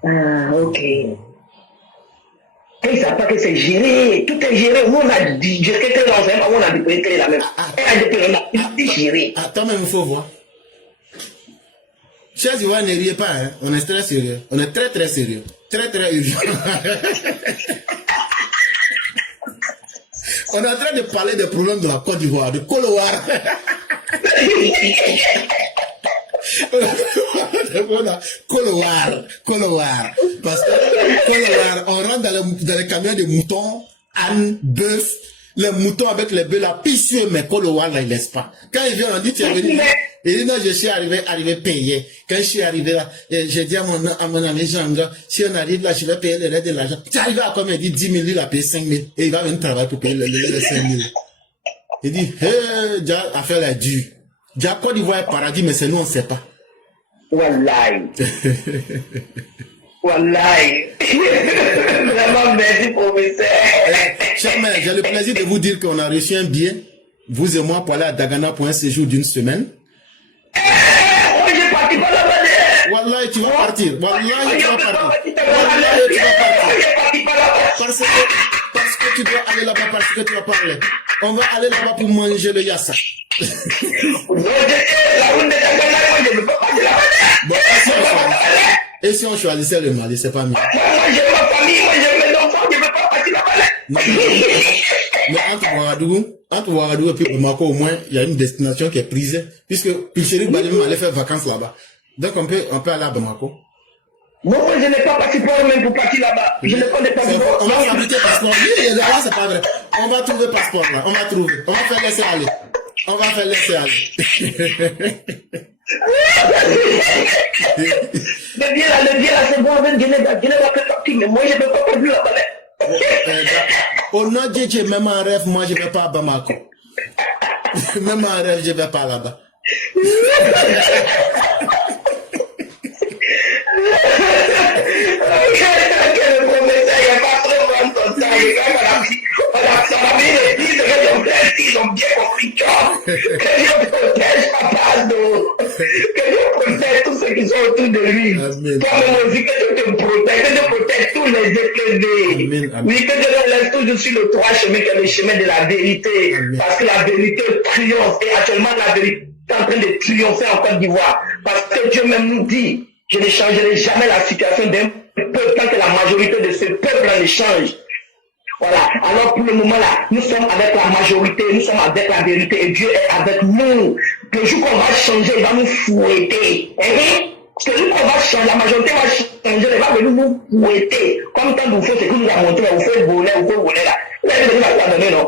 Ah, ok. Et ils ne savent pas que c'est géré. Tout est géré. Nous, on a dit, je sais que l'enfant, on a décrété la même. On a décrété, il dit géré. Attends, mais il faut voir. Chers Ivoiriens, ne riez pas, hein. On est très sérieux. On est très sérieux. Très urgent. On est en train de parler des problèmes de la Côte d'Ivoire, de Kolowar. Kolowar. Parce que Kolowar, on rentre dans les camions de moutons, ânes, bœufs, les moutons avec les bœufs là, pisseux, mais Kolowar là, il laisse pas. Quand il vient, on dit, tu es venu. Il dit, non, je suis arrivé payé. Quand je suis arrivé là, j'ai dit à mon ami Jean-Jean, si on arrive là, je vais payer le reste de l'argent. Tu arrives à combien? Il dit 10 000, il a payé 5 000. Et il va venir travailler pour payer les 5 000. Il dit, déjà, affaire est dure. Déjà, Côte d'Ivoire est paradis, mais c'est nous, on ne sait pas. Wallahi. Wallahi. Vraiment, merci, professeur. Cher mère, j'ai le plaisir de vous dire qu'on a reçu un billet, vous et moi, pour aller à Dagana pour un séjour d'une semaine. Moi, j'ai parti pas là-bas. Wallahi, tu vas partir. Wallahi, tu vas partir. Wallahi, tu vas partir. Parce que tu dois aller là-bas, parce que tu vas parler. On va aller là-bas pour manger le yassa. Bon, et si on choisissait le Mali, c'est pas mieux. Moi, j'ai ma famille, moi, j'ai mes enfants, je ne veux pas partir là-bas. Mais entre Ouagadougou et puis Bamako, au moins, il y a une destination qui est prisée. Puisque Pilcheri Badem allait faire vacances là-bas. Donc, on peut aller à Bamako. Moi, je n'ai pas passeport même pour partir là-bas. Je n'ai pas de passeport. On va fabriquer passeport. Oui, là, c'est pas vrai. On va trouver passeport là. On va trouver. On va faire laisser aller. On va faire laisser aller. Le bien là, c'est bon, je n'ai pas partir, mais moi, je ne peux pas partir là-bas. Au nom de Dieu, même en rêve, moi, je ne vais pas à Bamako. Même en rêve, je ne vais pas là-bas. Le professeur, il n'y a pas trop bon comme ça. On a mis les filles, ils ont bien compris que Dieu protège Papa d'eau. Que Dieu protège tous ceux qui sont autour de lui. Toi-même aussi, que Dieu te protège tous les éclairés. Oui, que Dieu nous laisse toujours sur le droit chemin, qui est le chemin de la vérité. Parce que la vérité triomphe. Et actuellement, la vérité est en train de triompher en Côte d'Ivoire. Parce que Dieu même nous dit, je ne changerai jamais la situation d'un peuple tant que la majorité de ce peuple ne change. Voilà. Alors pour le moment là, nous sommes avec la majorité, nous sommes avec la vérité et Dieu est avec nous. Le jour qu'on va changer, il va nous fouetter. Le jour qu'on va changer, la majorité va changer, il va venir nous fouetter. Comme tant vous faites ce que nous avons montré, vous faites voler là. Vous allez venir à donner, non?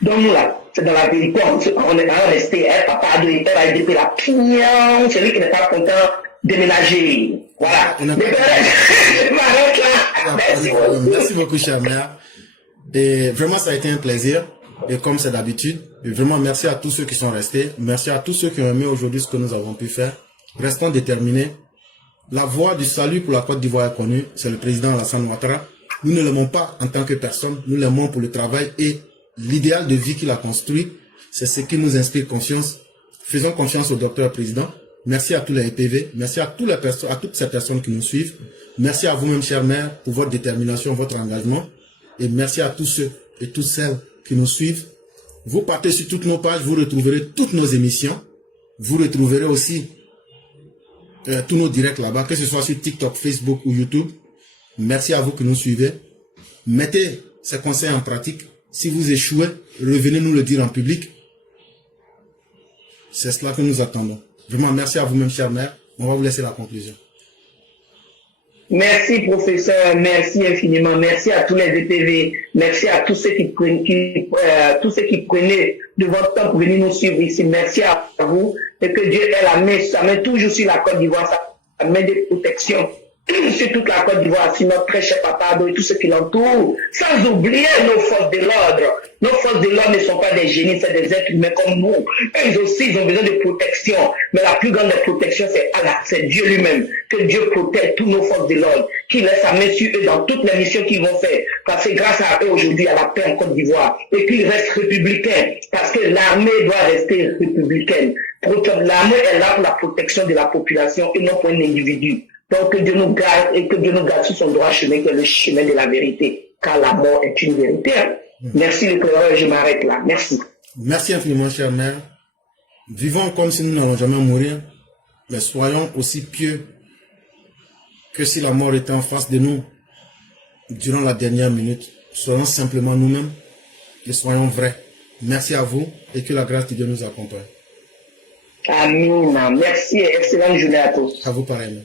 Donc nous là, c'est dans la vérité, on est resté, papa de l'État va aider la pignon, celui qui n'est pas content déménager. Voilà. Merci beaucoup, cher mère. Et vraiment, ça a été un plaisir. Et comme c'est d'habitude, vraiment merci à tous ceux qui sont restés. Merci à tous ceux qui ont aimé aujourd'hui ce que nous avons pu faire. Restons déterminés. La voie du salut pour la Côte d'Ivoire est connue. C'est le président Alassane Ouattara. Nous ne l'aimons pas en tant que personne. Nous l'aimons pour le travail et l'idéal de vie qu'il a construit. C'est ce qui nous inspire confiance. Faisons confiance au docteur président. Merci à tous les EPV. Merci à toutes ces personnes qui nous suivent. Merci à vous-même, chère mère, pour votre détermination, votre engagement. Et merci à tous ceux et toutes celles qui nous suivent. Vous partez sur toutes nos pages, vous retrouverez toutes nos émissions. Vous retrouverez aussi tous nos directs là-bas, que ce soit sur TikTok, Facebook ou YouTube. Merci à vous qui nous suivez. Mettez ces conseils en pratique. Si vous échouez, revenez nous le dire en public. C'est cela que nous attendons. Vraiment, merci à vous-même, chère mère. On va vous laisser la conclusion. Merci, professeur. Merci infiniment. Merci à tous les EPV. Merci à tous ceux qui prenaient de votre temps pour venir nous suivre ici. Merci à vous. Et que Dieu ait sa main toujours sur la Côte d'Ivoire, sa main de protection sur toute la Côte d'Ivoire, sur notre très cher Papa Ado et tous ceux qui l'entourent. Sans oublier nos forces de l'ordre. Nos forces de l'ordre ne sont pas des génies, c'est des êtres humains comme nous. Eux aussi, ils ont besoin de protection. Mais la plus grande des protections, c'est Allah, c'est Dieu lui-même. Que Dieu protège tous nos forces de l'ordre, qu'il laisse sa main sur eux dans toutes les missions qu'ils vont faire. Parce que grâce à eux, aujourd'hui, il y a la paix en Côte d'Ivoire. Et qu'ils restent républicains. Parce que l'armée doit rester républicaine. L'armée est là pour la protection de la population et non pour un individu. Donc que Dieu nous garde et que Dieu nous garde sur son droit chemin, qui est le chemin de la vérité. Car la mort est une vérité. Merci l'éclaireur, je m'arrête là. Merci. Merci infiniment, chère mère. Vivons comme si nous n'allons jamais mourir. Mais soyons aussi pieux que si la mort était en face de nous durant la dernière minute. Soyons simplement nous-mêmes et soyons vrais. Merci à vous et que la grâce de Dieu nous accompagne. Amen. Merci et excellente journée à tous. À vous pareillement.